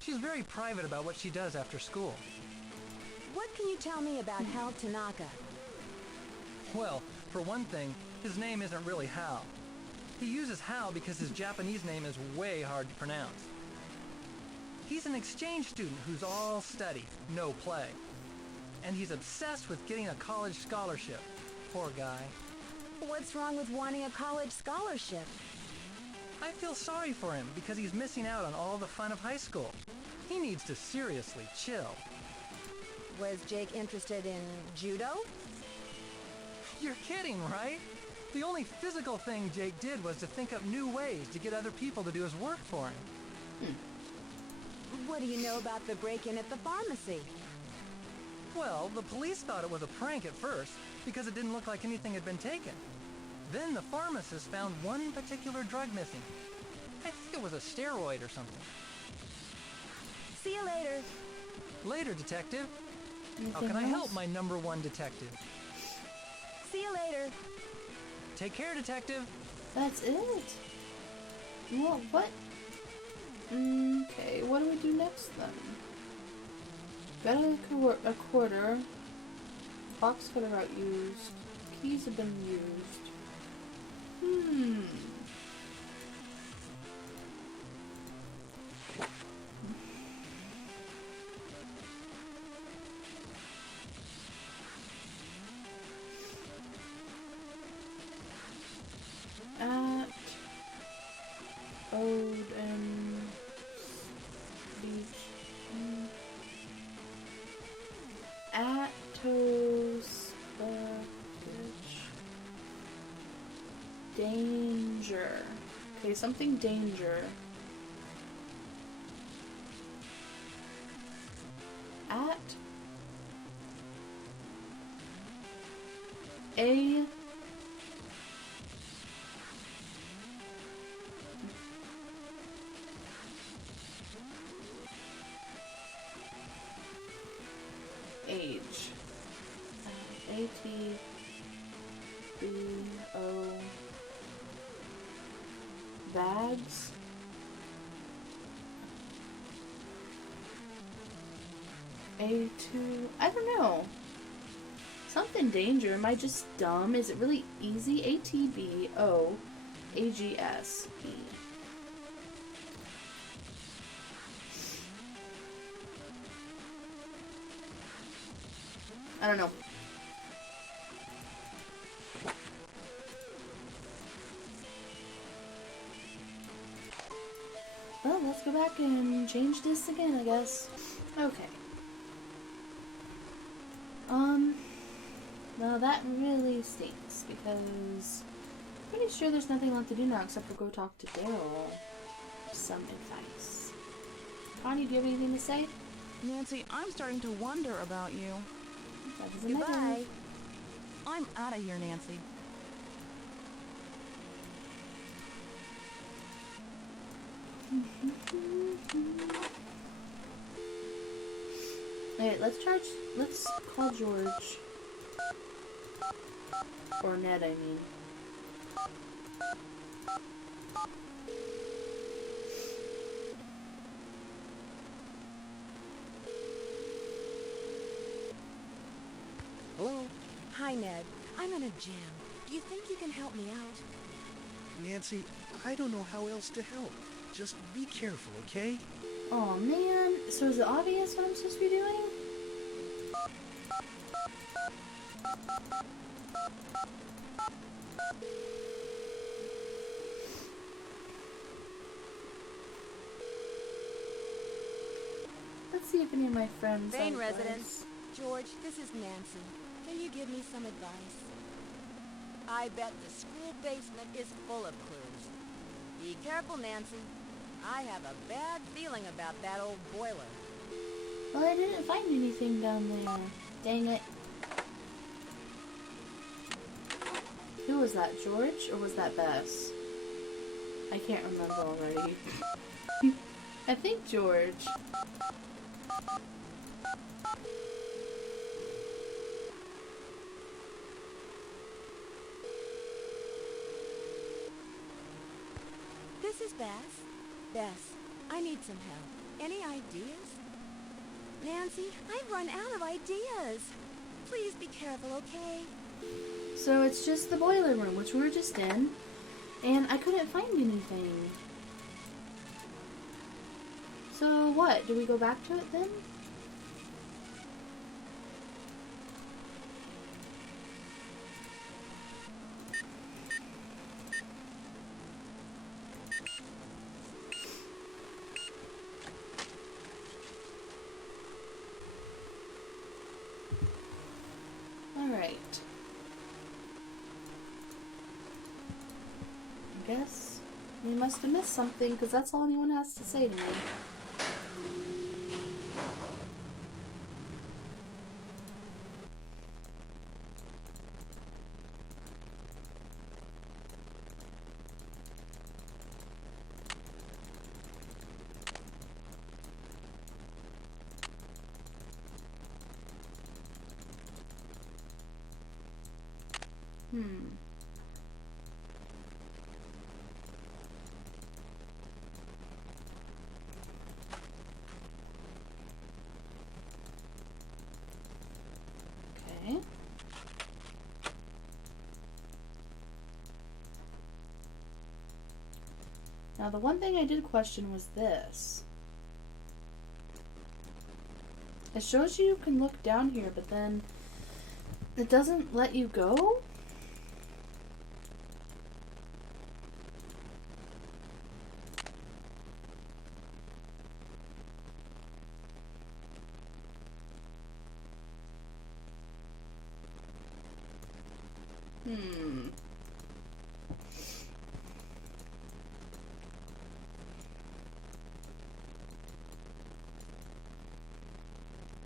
She's very private about what she does after school. What can you tell me about Hal Tanaka? Well, for one thing, his name isn't really Hal. He uses Hal because his Japanese name is way hard to pronounce. He's an exchange student who's all study, no play. And he's obsessed with getting a college scholarship. Poor guy. What's wrong with wanting a college scholarship? I feel sorry for him because he's missing out on all the fun of high school. He needs to seriously chill. Was Jake interested in judo? You're kidding, right? The only physical thing Jake did was to think up new ways to get other people to do his work for him. What do you know about the break-in at the pharmacy? Well, the police thought it was a prank at first because it didn't look like anything had been taken. Then the pharmacist found one particular drug missing. I think it was a steroid or something. See you later. Later, detective. How Anything can I else? help my number one detective? See you later. Take care, detective. That's it. Well, what? Okay, what do we do next then? Got a quarter. Box cutter out used. Keys have been used. At Odin Beach. Atos Danger. Okay, something danger. At a age. ATBO bags. A2. I don't know. Something danger. Am I just dumb? Is it really easy? ATBO AGSE. I don't know. Well, let's go back and change this again, I guess. Okay. Well, that really stinks, because I'm pretty sure there's nothing left to do now except for go talk to Daryl for some advice. Connie, do you have anything to say? Nancy, I'm starting to wonder about you. That doesn't matter. Goodbye. I'm out of here, Nancy. Alright, let's call George. Or Ned, I mean. Hello? Hi, Ned. I'm in a jam. Do you think you can help me out? Nancy, I don't know how else to help. Just be careful, okay? Oh man, so is it obvious what I'm supposed to be doing? Let's see if any of my friends Vane have residence. George, this is Nancy. Can you give me some advice? I bet the school basement is full of clues. Be careful, Nancy. I have a bad feeling about that old boiler. Well, I didn't find anything down there. Dang it. Who was that, George, or was that Bess? I can't remember already. I think George. This is Bess. Bess, I need some help. Any ideas? Nancy, I've run out of ideas. Please be careful, okay? So it's just the boiler room, which we were just in, and I couldn't find anything. So what? Do we go back to it then? Alright. I guess we must have missed something, because that's all anyone has to say to me. Okay. Now, the one thing I did question was this. It shows you can look down here, but then it doesn't let you go?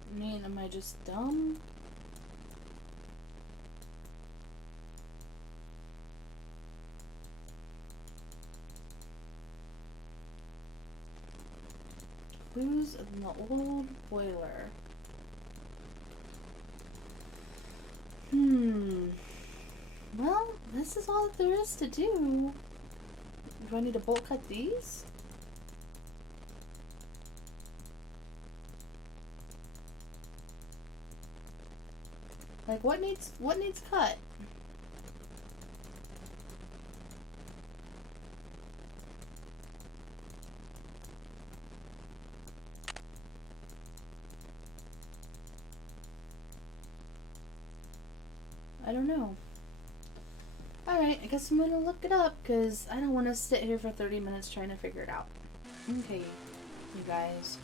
I mean, am I just dumb? Clues in the old boiler. Well, this is all that there is to do. Do I need to bolt cut these? Like, what needs cut? I don't know. Alright, I guess I'm gonna look it up, because I don't want to sit here for 30 minutes trying to figure it out. Okay, you guys.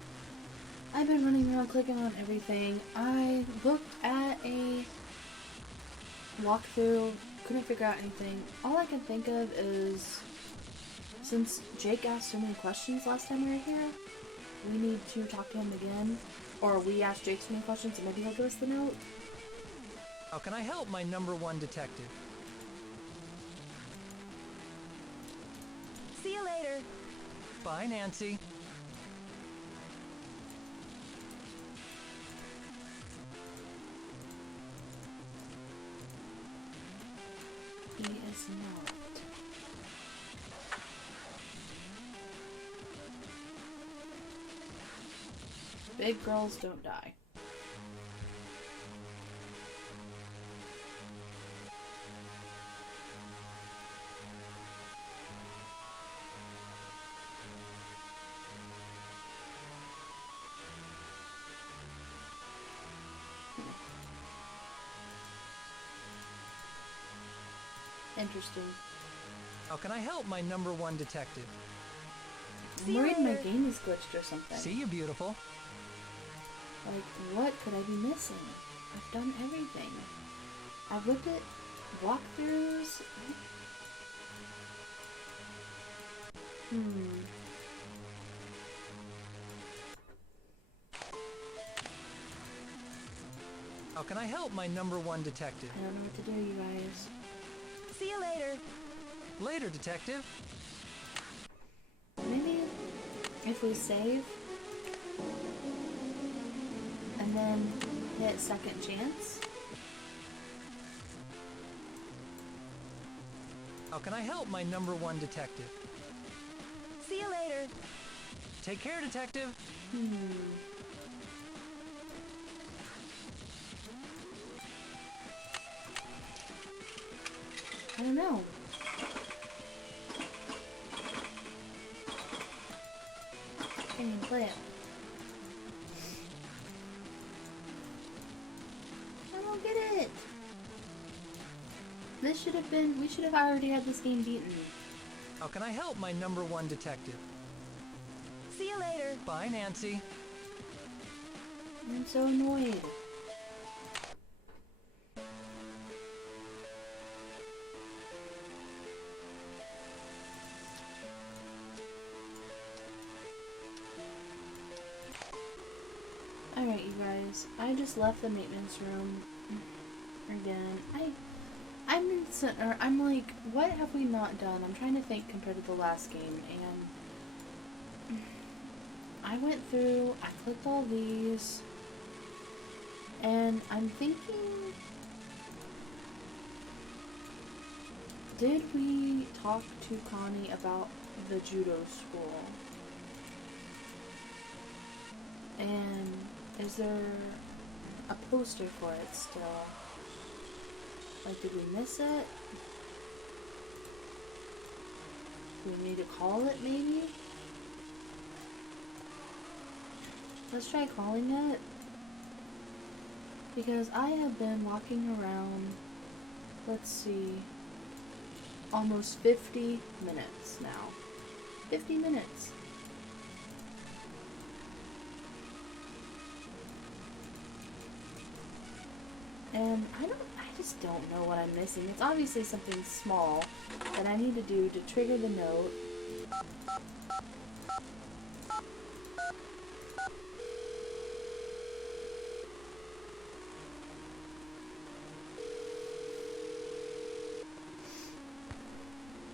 I've been running around clicking on everything. I looked at a walkthrough, couldn't figure out anything. All I can think of is, since Jake asked so many questions last time we were here, we need to talk to him again. Or we asked Jake so many questions and maybe he'll give us the note. How can I help my #1 detective? See you later. Bye, Nancy. He is not. Big girls don't die. Interesting. How can I help my #1 detective? I'm worried my game is glitched or something. See you, beautiful. Like, what could I be missing? I've done everything. I've looked at walkthroughs. How can I help my #1 detective? I don't know what to do, you guys. See you later. Later, detective. Maybe if we save and then hit second chance. How can I help my #1 detective? See you later. Take care, detective. I don't know. Can't even play it. I don't get it. This should have been, we should have already had this game beaten. How can I help my #1 detective? See you later. Bye, Nancy. I'm so annoyed. Alright, you guys. I just left the maintenance room again. I'm like, what have we not done? I'm trying to think compared to the last game, and I went through, I clicked all these, and I'm thinking did we talk to Connie about the judo school? And is there a poster for it still? Like, did we miss it? Do we need to call it, maybe? Let's try calling it. Because I have been walking around, let's see, almost 50 minutes now. 50 minutes. And I just don't know what I'm missing. It's obviously something small that I need to do to trigger the note.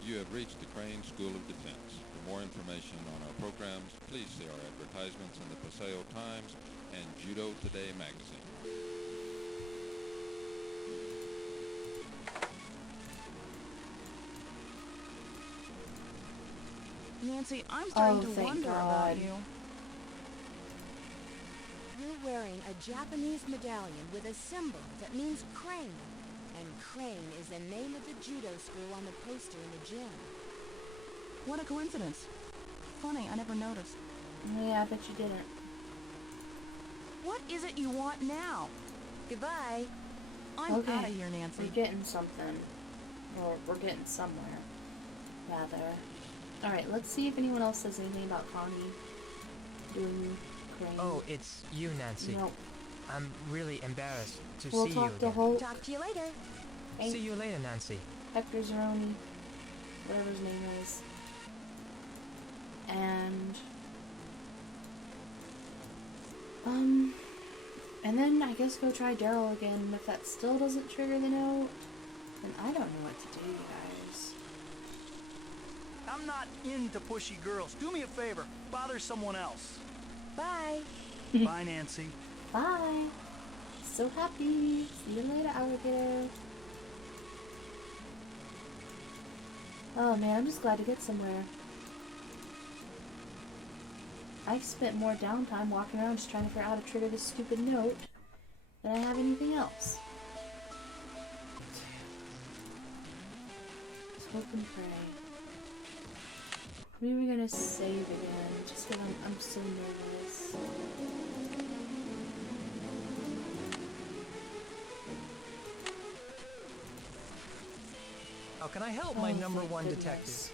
You have reached the Crane School of Defense. For more information on our programs, please see our advertisements in the Paseo Times and Judo Today magazine. Nancy, I'm starting to thank wonder God. about you. You're wearing a Japanese medallion with a symbol that means crane. And Crane is the name of the judo school on the poster in the gym. What a coincidence. Funny, I never noticed. Yeah, I bet you didn't. What is it you want now? Goodbye. I'm Okay. out of here, Nancy. We're getting something. Or we're getting somewhere. Rather. Alright, let's see if anyone else says anything about Connie doing Crane. Oh, it's you, Nancy. No. I'm really embarrassed to We'll see you talk to again. Hulk. Talk to you later. See you later, Nancy. Hector Zeroni, whatever his name is. And then I guess go try Daryl again, and if that still doesn't trigger the note, then I don't know what to do, you guys. I'm not into pushy girls. Do me a favor. Bother someone else. Bye. Bye, Nancy. Bye! So happy! See you later, alligator. Oh man, I'm just glad to get somewhere. I've spent more downtime walking around just trying to figure out how to trigger this stupid note than I have anything else. Let's hope and pray. When are we gonna save again? Just because I'm so nervous. How can I help, my number thank one goodness. detective?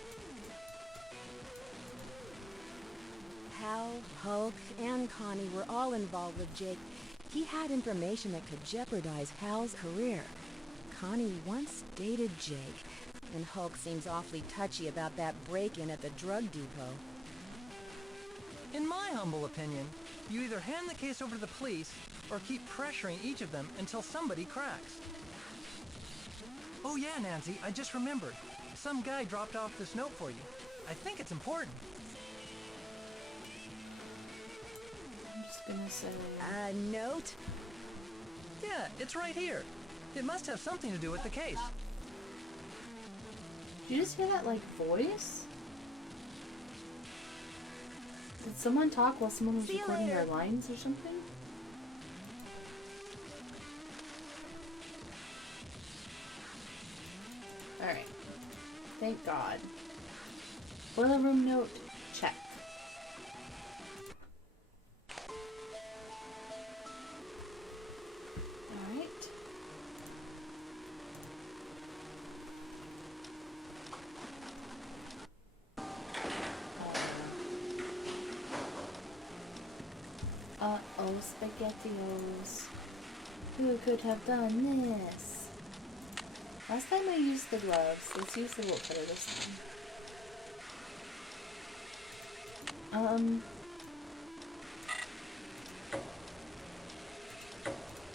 Hal, Hulk, and Connie were all involved with Jake. He had information that could jeopardize Hal's career. Connie once dated Jake, and Hulk seems awfully touchy about that break-in at the drug depot. In my humble opinion, you either hand the case over to the police or keep pressuring each of them until somebody cracks. Oh yeah, Nancy, I just remembered. Some guy dropped off this note for you. I think it's important. I'm just gonna say... A note? Yeah, it's right here. It must have something to do with the case. Did you just hear that, like, voice? Did someone talk while someone was See you recording their later. lines or something? Alright. Thank God. Boiler room note, check. Alright. Uh-oh, SpaghettiOs. Who could have done this? Last time I used the gloves. Let's use the rope cutter this time.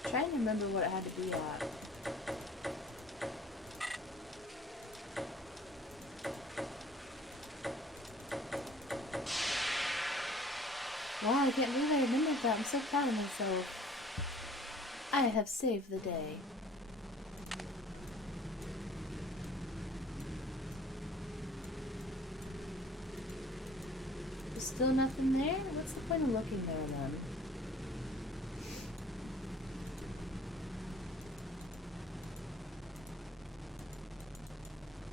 Trying to remember what it had to be at. Wow, I can't believe I remembered that. I'm so proud of myself. I have saved the day. Still nothing there? What's the point of looking there then?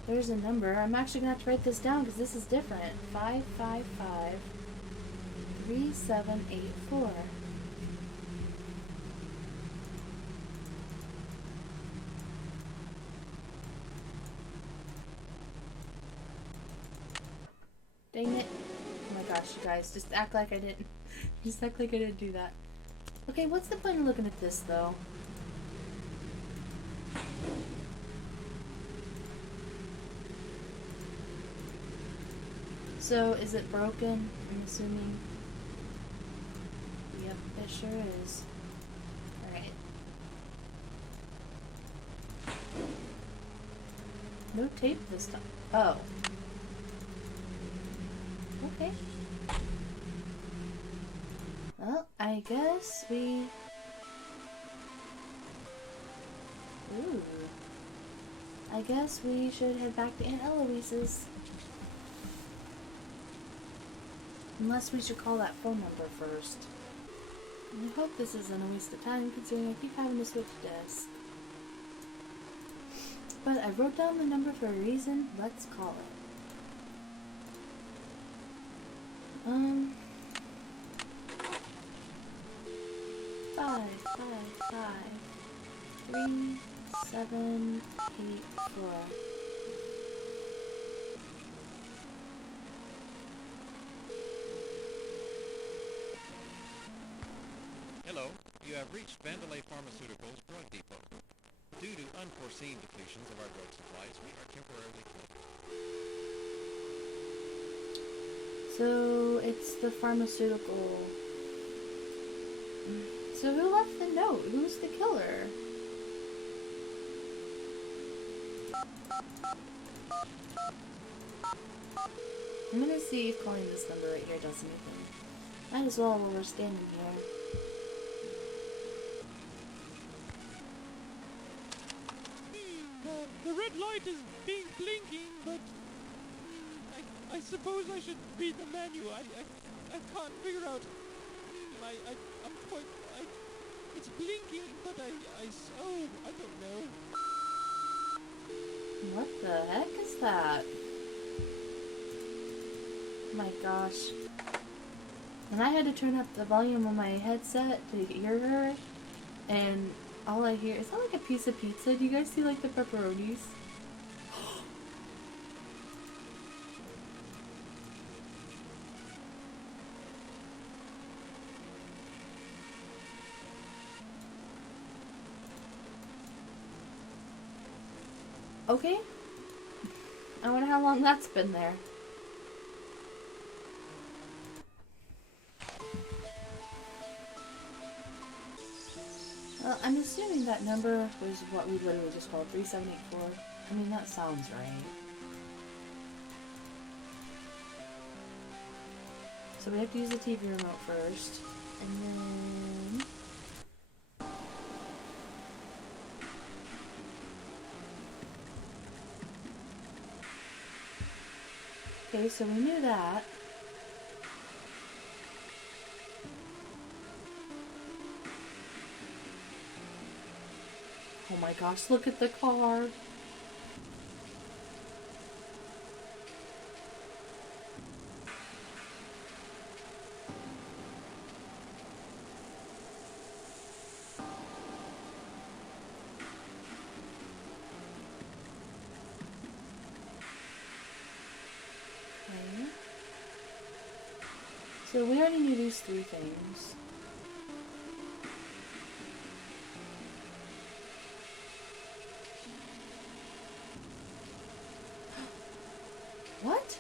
There's a number. I'm actually gonna have to write this down because this is different. 555 3784. Dang it. Oh my gosh, you guys. Just act like I didn't. Just act like I didn't do that. Okay, what's the point of looking at this, though? So, is it broken? I'm assuming. Yep, it sure is. Alright. No tape this time. Oh. Okay. Well, I guess we... Ooh. I guess we should head back to Aunt Eloise's. Unless we should call that phone number first. I hope this isn't a waste of time considering I keep having to switch desks. But I wrote down the number for a reason. Let's call it. 3784. Hello, you have reached Vandalay Pharmaceuticals Drug Depot. Due to unforeseen depletions of our drug supplies, we are temporarily closed. So, it's the pharmaceutical... So who left the note? Who's the killer? I'm gonna see if calling this number right here does anything. Might as well while we're standing here. The red light is blinking, but I suppose I should read the menu. I can't figure out. I'm quite. It's blinking, but I don't know. What the heck is that? Oh my gosh. And I had to turn up the volume on my headset to hear her, and all I hear, is that like a piece of pizza? Do you guys see like the pepperonis? Okay. I wonder how long that's been there. Well, I'm assuming that number was what we literally just called 3784. I mean, that sounds right. So we have to use the TV remote first. And then... Okay, so we knew that. Oh my gosh, look at the car. Okay. So we already knew these three things. What?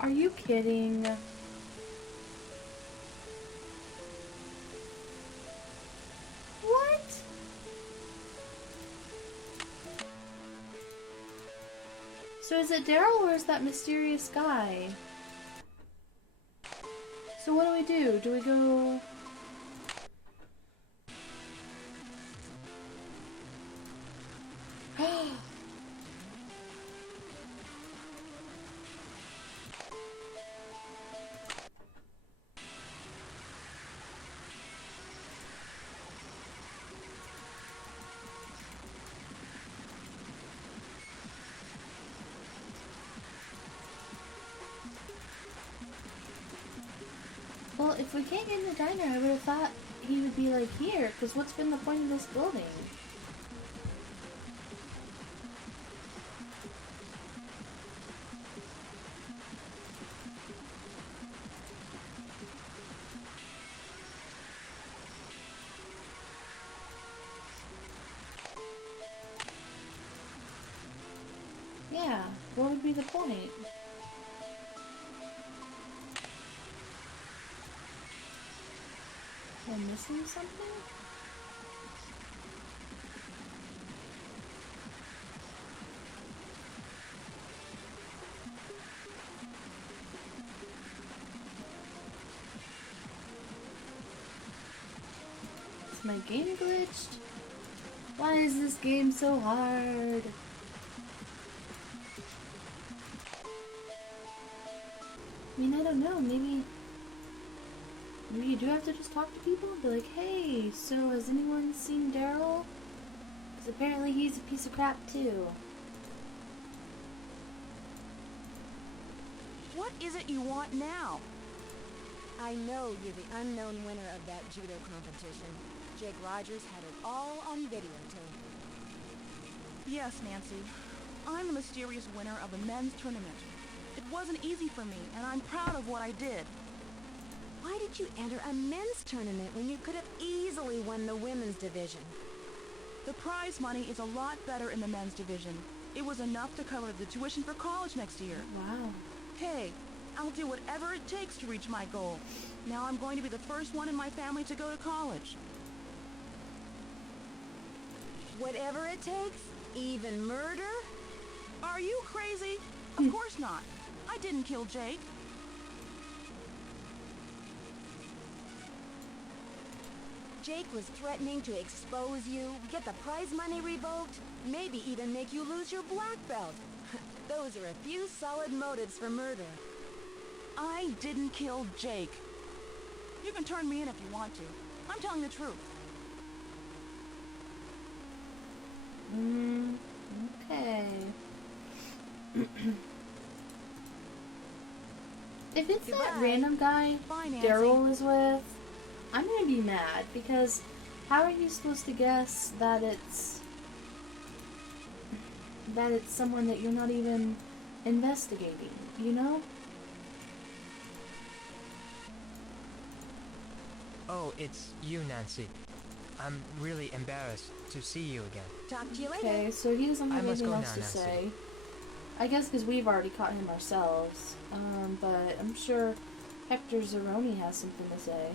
Are you kidding? What? So is it Daryl or is that mysterious guy? So what do? Do we go... Well, if we can't get in the diner, I would have thought he would be like here, because what's been the point of this building? Yeah, what would be the point? Am I missing something? Is my game glitched? Why is this game so hard? I mean, I don't know, maybe you do have to just talk to people and be like, hey, so has anyone seen Daryl? Because apparently he's a piece of crap too. What is it you want now? I know you're the unknown winner of that judo competition. Jake Rogers had it all on videotape. Yes, Nancy. I'm the mysterious winner of the men's tournament. It wasn't easy for me, and I'm proud of what I did. Why did you enter a men's tournament when you could have easily won the women's division? The prize money is a lot better in the men's division. It was enough to cover the tuition for college next year. Wow. Hey, I'll do whatever it takes to reach my goal. Now I'm going to be the first one in my family to go to college. Whatever it takes? Even murder? Are you crazy? Of course not. I didn't kill Jake. Jake was threatening to expose you, get the prize money revoked, maybe even make you lose your black belt. Those are a few solid motives for murder. I didn't kill Jake. You can turn me in if you want to. I'm telling the truth. Okay. If it's Goodbye. that random guy Bye, Nancy. Daryl is with, I'm gonna be mad because how are you supposed to guess that it's someone that you're not even investigating, you know? Oh, it's you, Nancy. I'm really embarrassed to see you again. Talk to you later. Okay, so he doesn't have I must anything go else now, to Nancy. say. I guess because we've already caught him ourselves. But I'm sure Hector Zeroni has something to say.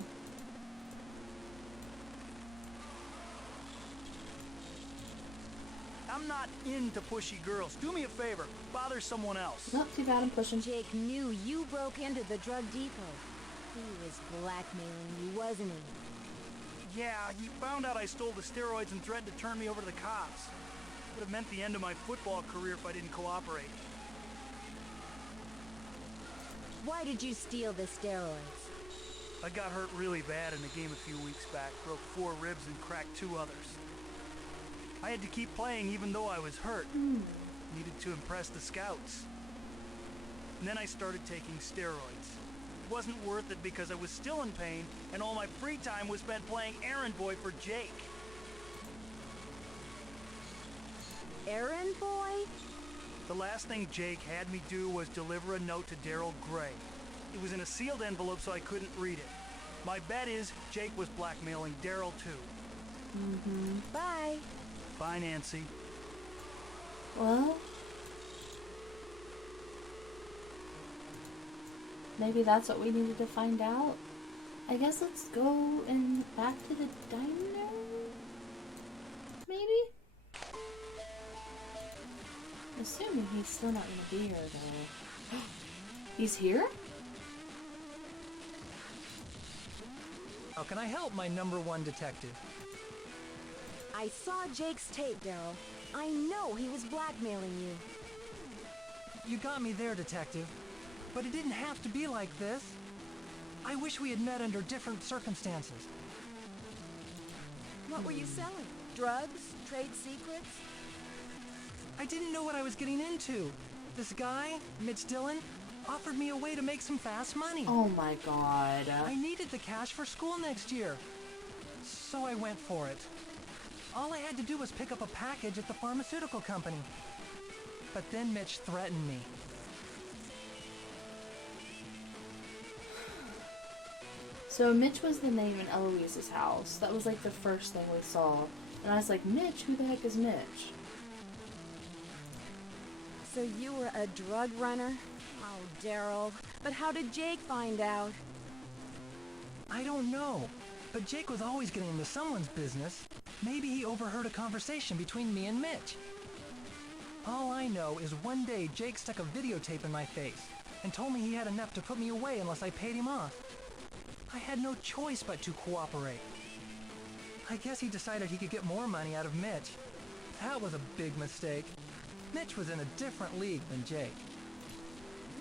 I'm not into pushy girls. Do me a favor. Bother someone else. Not too bad, I'm pushing. Jake knew you broke into the drug depot. He was blackmailing you, wasn't he? Yeah, he found out I stole the steroids and threatened to turn me over to the cops. Would have meant the end of my football career if I didn't cooperate. Why did you steal the steroids? I got hurt really bad in a game a few weeks back, broke 4 ribs and cracked 2 others. I had to keep playing even though I was hurt. Needed to impress the scouts. And then I started taking steroids. It wasn't worth it because I was still in pain and all my free time was spent playing errand boy for Jake. Errand boy? The last thing Jake had me do was deliver a note to Daryl Gray. It was in a sealed envelope so I couldn't read it. My bet is Jake was blackmailing Daryl too. Bye. Bye, Nancy. Well, maybe that's what we needed to find out. I guess let's go and back to the diner? Maybe? Assuming he's still not gonna be here though. He's here? How can I help, my #1 detective? I saw Jake's tape, Daryl. I know he was blackmailing you. You got me there, Detective. But it didn't have to be like this. I wish we had met under different circumstances. What were you selling? Drugs? Trade secrets? I didn't know what I was getting into. This guy, Mitch Dillon, offered me a way to make some fast money. Oh my god. I needed the cash for school next year. So I went for it. All I had to do was pick up a package at the pharmaceutical company. But then Mitch threatened me. So Mitch was the name in Eloise's house. That was like the first thing we saw. And I was like, Mitch? Who the heck is Mitch? So you were a drug runner? Oh, Daryl. But how did Jake find out? I don't know. But Jake was always getting into someone's business. Maybe he overheard a conversation between me and Mitch. All I know is one day Jake stuck a videotape in my face and told me he had enough to put me away unless I paid him off. I had no choice but to cooperate. I guess he decided he could get more money out of Mitch. That was a big mistake. Mitch was in a different league than Jake.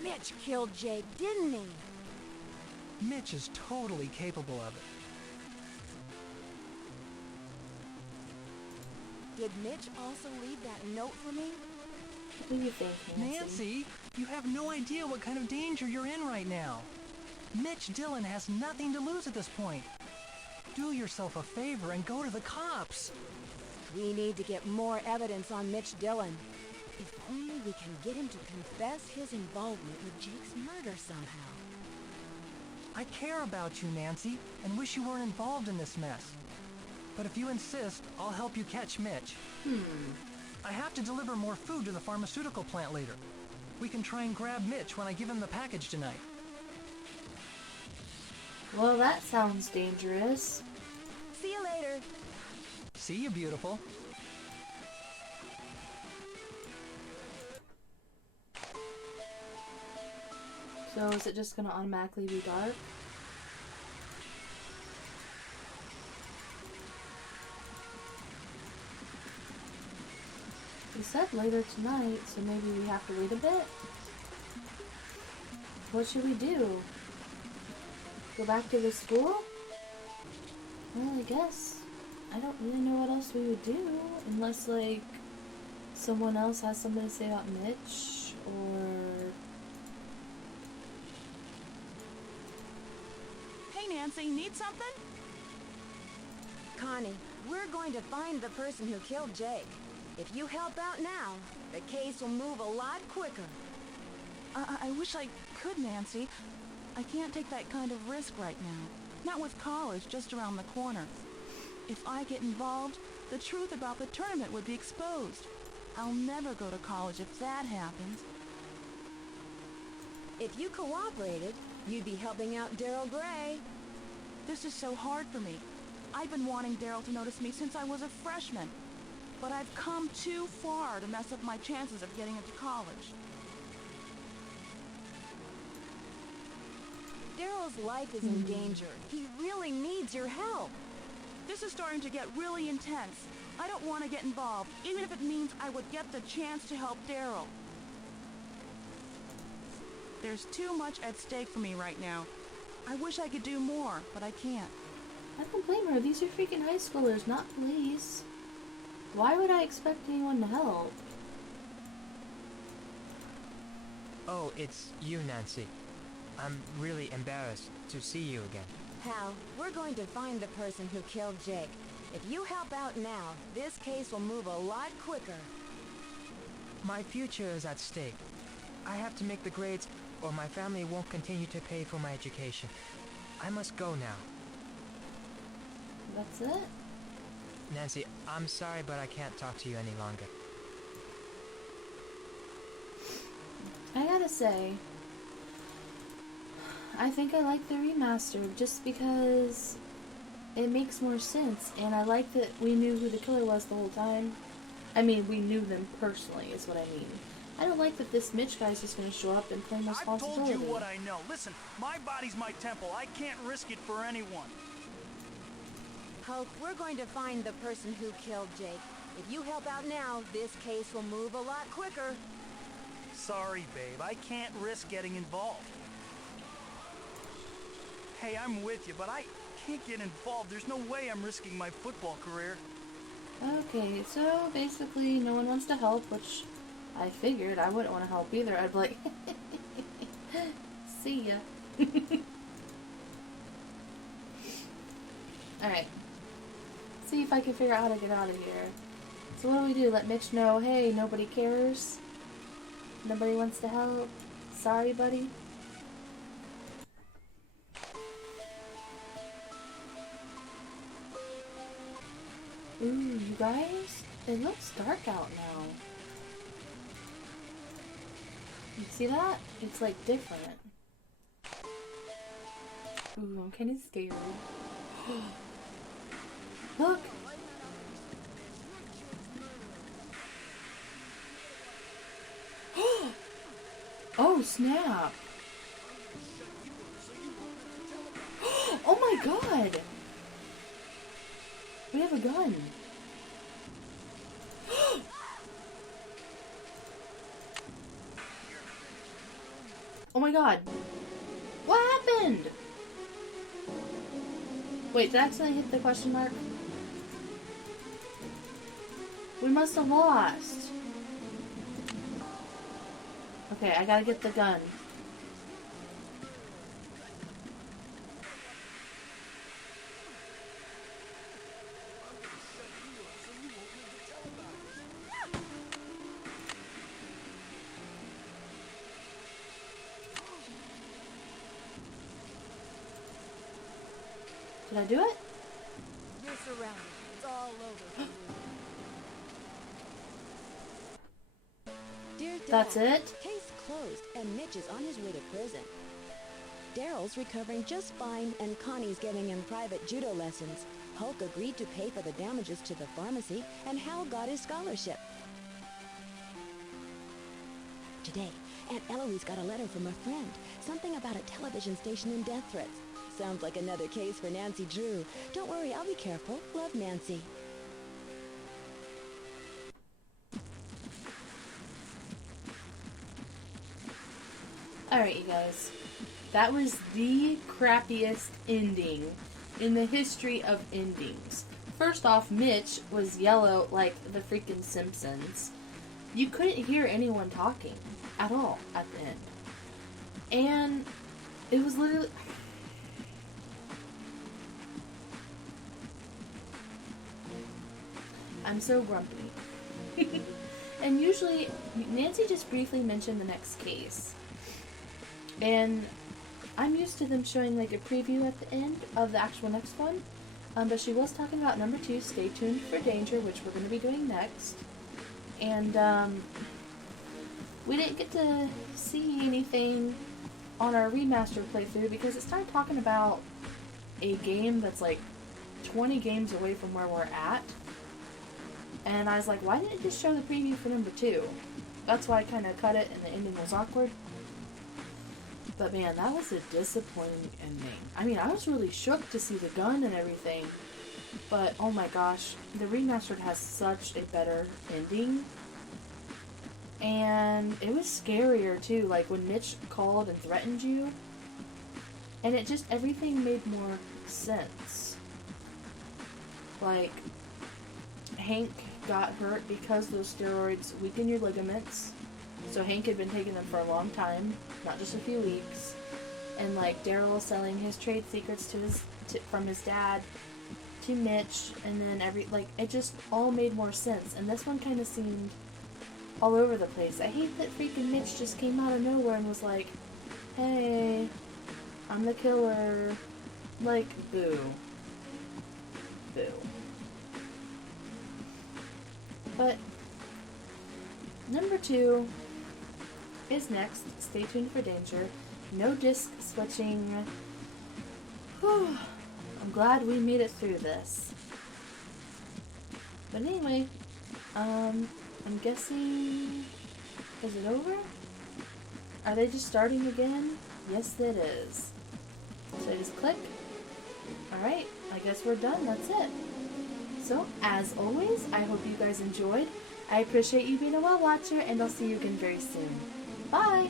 Mitch killed Jake, didn't he? Mitch is totally capable of it. Did Mitch also leave that note for me? What do you think, Nancy? Nancy, you have no idea what kind of danger you're in right now. Mitch Dillon has nothing to lose at this point. Do yourself a favor and go to the cops. We need to get more evidence on Mitch Dillon. If only we can get him to confess his involvement with Jake's murder somehow. I care about you, Nancy, and wish you weren't involved in this mess. But if you insist, I'll help you catch Mitch. I have to deliver more food to the pharmaceutical plant later. We can try and grab Mitch when I give him the package tonight. Well, that sounds dangerous. See you later. See you, beautiful. So is it just gonna automatically be dark? We said later tonight, so maybe we have to wait a bit? What should we do? Go back to the school? Well, I guess. I don't really know what else we would do, unless, like, someone else has something to say about Mitch, or... Hey, Nancy, need something? Connie, we're going to find the person who killed Jake. If you help out now, the case will move a lot quicker. I wish I could, Nancy. I can't take that kind of risk right now. Not with college just around the corner. If I get involved, the truth about the tournament would be exposed. I'll never go to college if that happens. If you cooperated, you'd be helping out Daryl Gray. This is so hard for me. I've been wanting Daryl to notice me since I was a freshman. But I've come too far to mess up my chances of getting into college. Daryl's life is in danger. He really needs your help. This is starting to get really intense. I don't want to get involved, even if it means I would get the chance to help Daryl. There's too much at stake for me right now. I wish I could do more, but I can't. I don't blame her. These are freaking high schoolers, not police. Why would I expect anyone to help? Oh, it's you, Nancy. I'm really embarrassed to see you again. Hal, we're going to find the person who killed Jake. If you help out now, this case will move a lot quicker. My future is at stake. I have to make the grades or my family won't continue to pay for my education. I must go now. That's it? Nancy, I'm sorry, but I can't talk to you any longer. I gotta say, I think I like the remastered just because it makes more sense, and I like that we knew who the killer was the whole time. I mean, we knew them personally, is what I mean. I don't like that this Mitch guy's just gonna show up and claim responsibility. I've told you what I know. Listen, my body's my temple. I can't risk it for anyone. Hope, we're going to find the person who killed Jake. If you help out now, this case will move a lot quicker. Sorry, babe. I can't risk getting involved. Hey, I'm with you, but I can't get involved. There's no way I'm risking my football career. Okay, so basically no one wants to help, which I figured I wouldn't want to help either. I'd be like, see ya. Alright. See if I can figure out how to get out of here. So what do we do? Let Mitch know, hey, nobody cares? Nobody wants to help? Sorry, buddy? Ooh, you guys? It looks dark out now. You see that? It's like different. Ooh, I'm kind of scared. Look! Oh, snap! Oh my god! We have a gun! Oh my god! What happened? Wait, did I accidentally hit the question mark? We must have lost. Okay, I gotta get the gun. Did I do it? You're surrounded. It's all over for you. Dear Dad, That's it? Case closed, and Mitch is on his way to prison. Daryl's recovering just fine, and Connie's giving him private judo lessons. Hulk agreed to pay for the damages to the pharmacy, and Hal got his scholarship. Today, Aunt Eloise got a letter from a friend. Something about a television station and death threats. Sounds like another case for Nancy Drew. Don't worry, I'll be careful. Love, Nancy. Alright, you guys. That was the crappiest ending in the history of endings. First off, Mitch was yellow like the freaking Simpsons. You couldn't hear anyone talking at all at the end. And it was literally... I'm so grumpy. And usually, Nancy just briefly mentioned the next case. And I'm used to them showing like a preview at the end of the actual next one. But she was talking about number 2, Stay Tuned for Danger, which we're going to be doing next. And we didn't get to see anything on our remastered playthrough because it started talking about a game that's like 20 games away from where we're at. And I was like, why didn't it just show the preview for number 2? That's why I kind of cut it and the ending was awkward. But man, that was a disappointing ending. I mean, I was really shook to see the gun and everything. But, oh my gosh, the remastered has such a better ending. And it was scarier too, like when Mitch called and threatened you. And it just, everything made more sense. Like, Hank got hurt because those steroids weaken your ligaments. So Hank had been taking them for a long time, not just a few weeks. And like Daryl selling his trade secrets from his dad to Mitch, and then it just all made more sense. And this one kind of seemed all over the place. I hate that freaking Mitch just came out of nowhere and was like, "Hey, I'm the killer." Like, boo. Boo. But number 2 is next. Stay tuned for danger. No disc switching. Whew. I'm glad we made it through this. But anyway, I'm guessing... Is it over? Are they just starting again? Yes, it is. So I just click. Alright, I guess we're done. That's it. So, as always, I hope you guys enjoyed. I appreciate you being a well watcher, and I'll see you again very soon. Bye!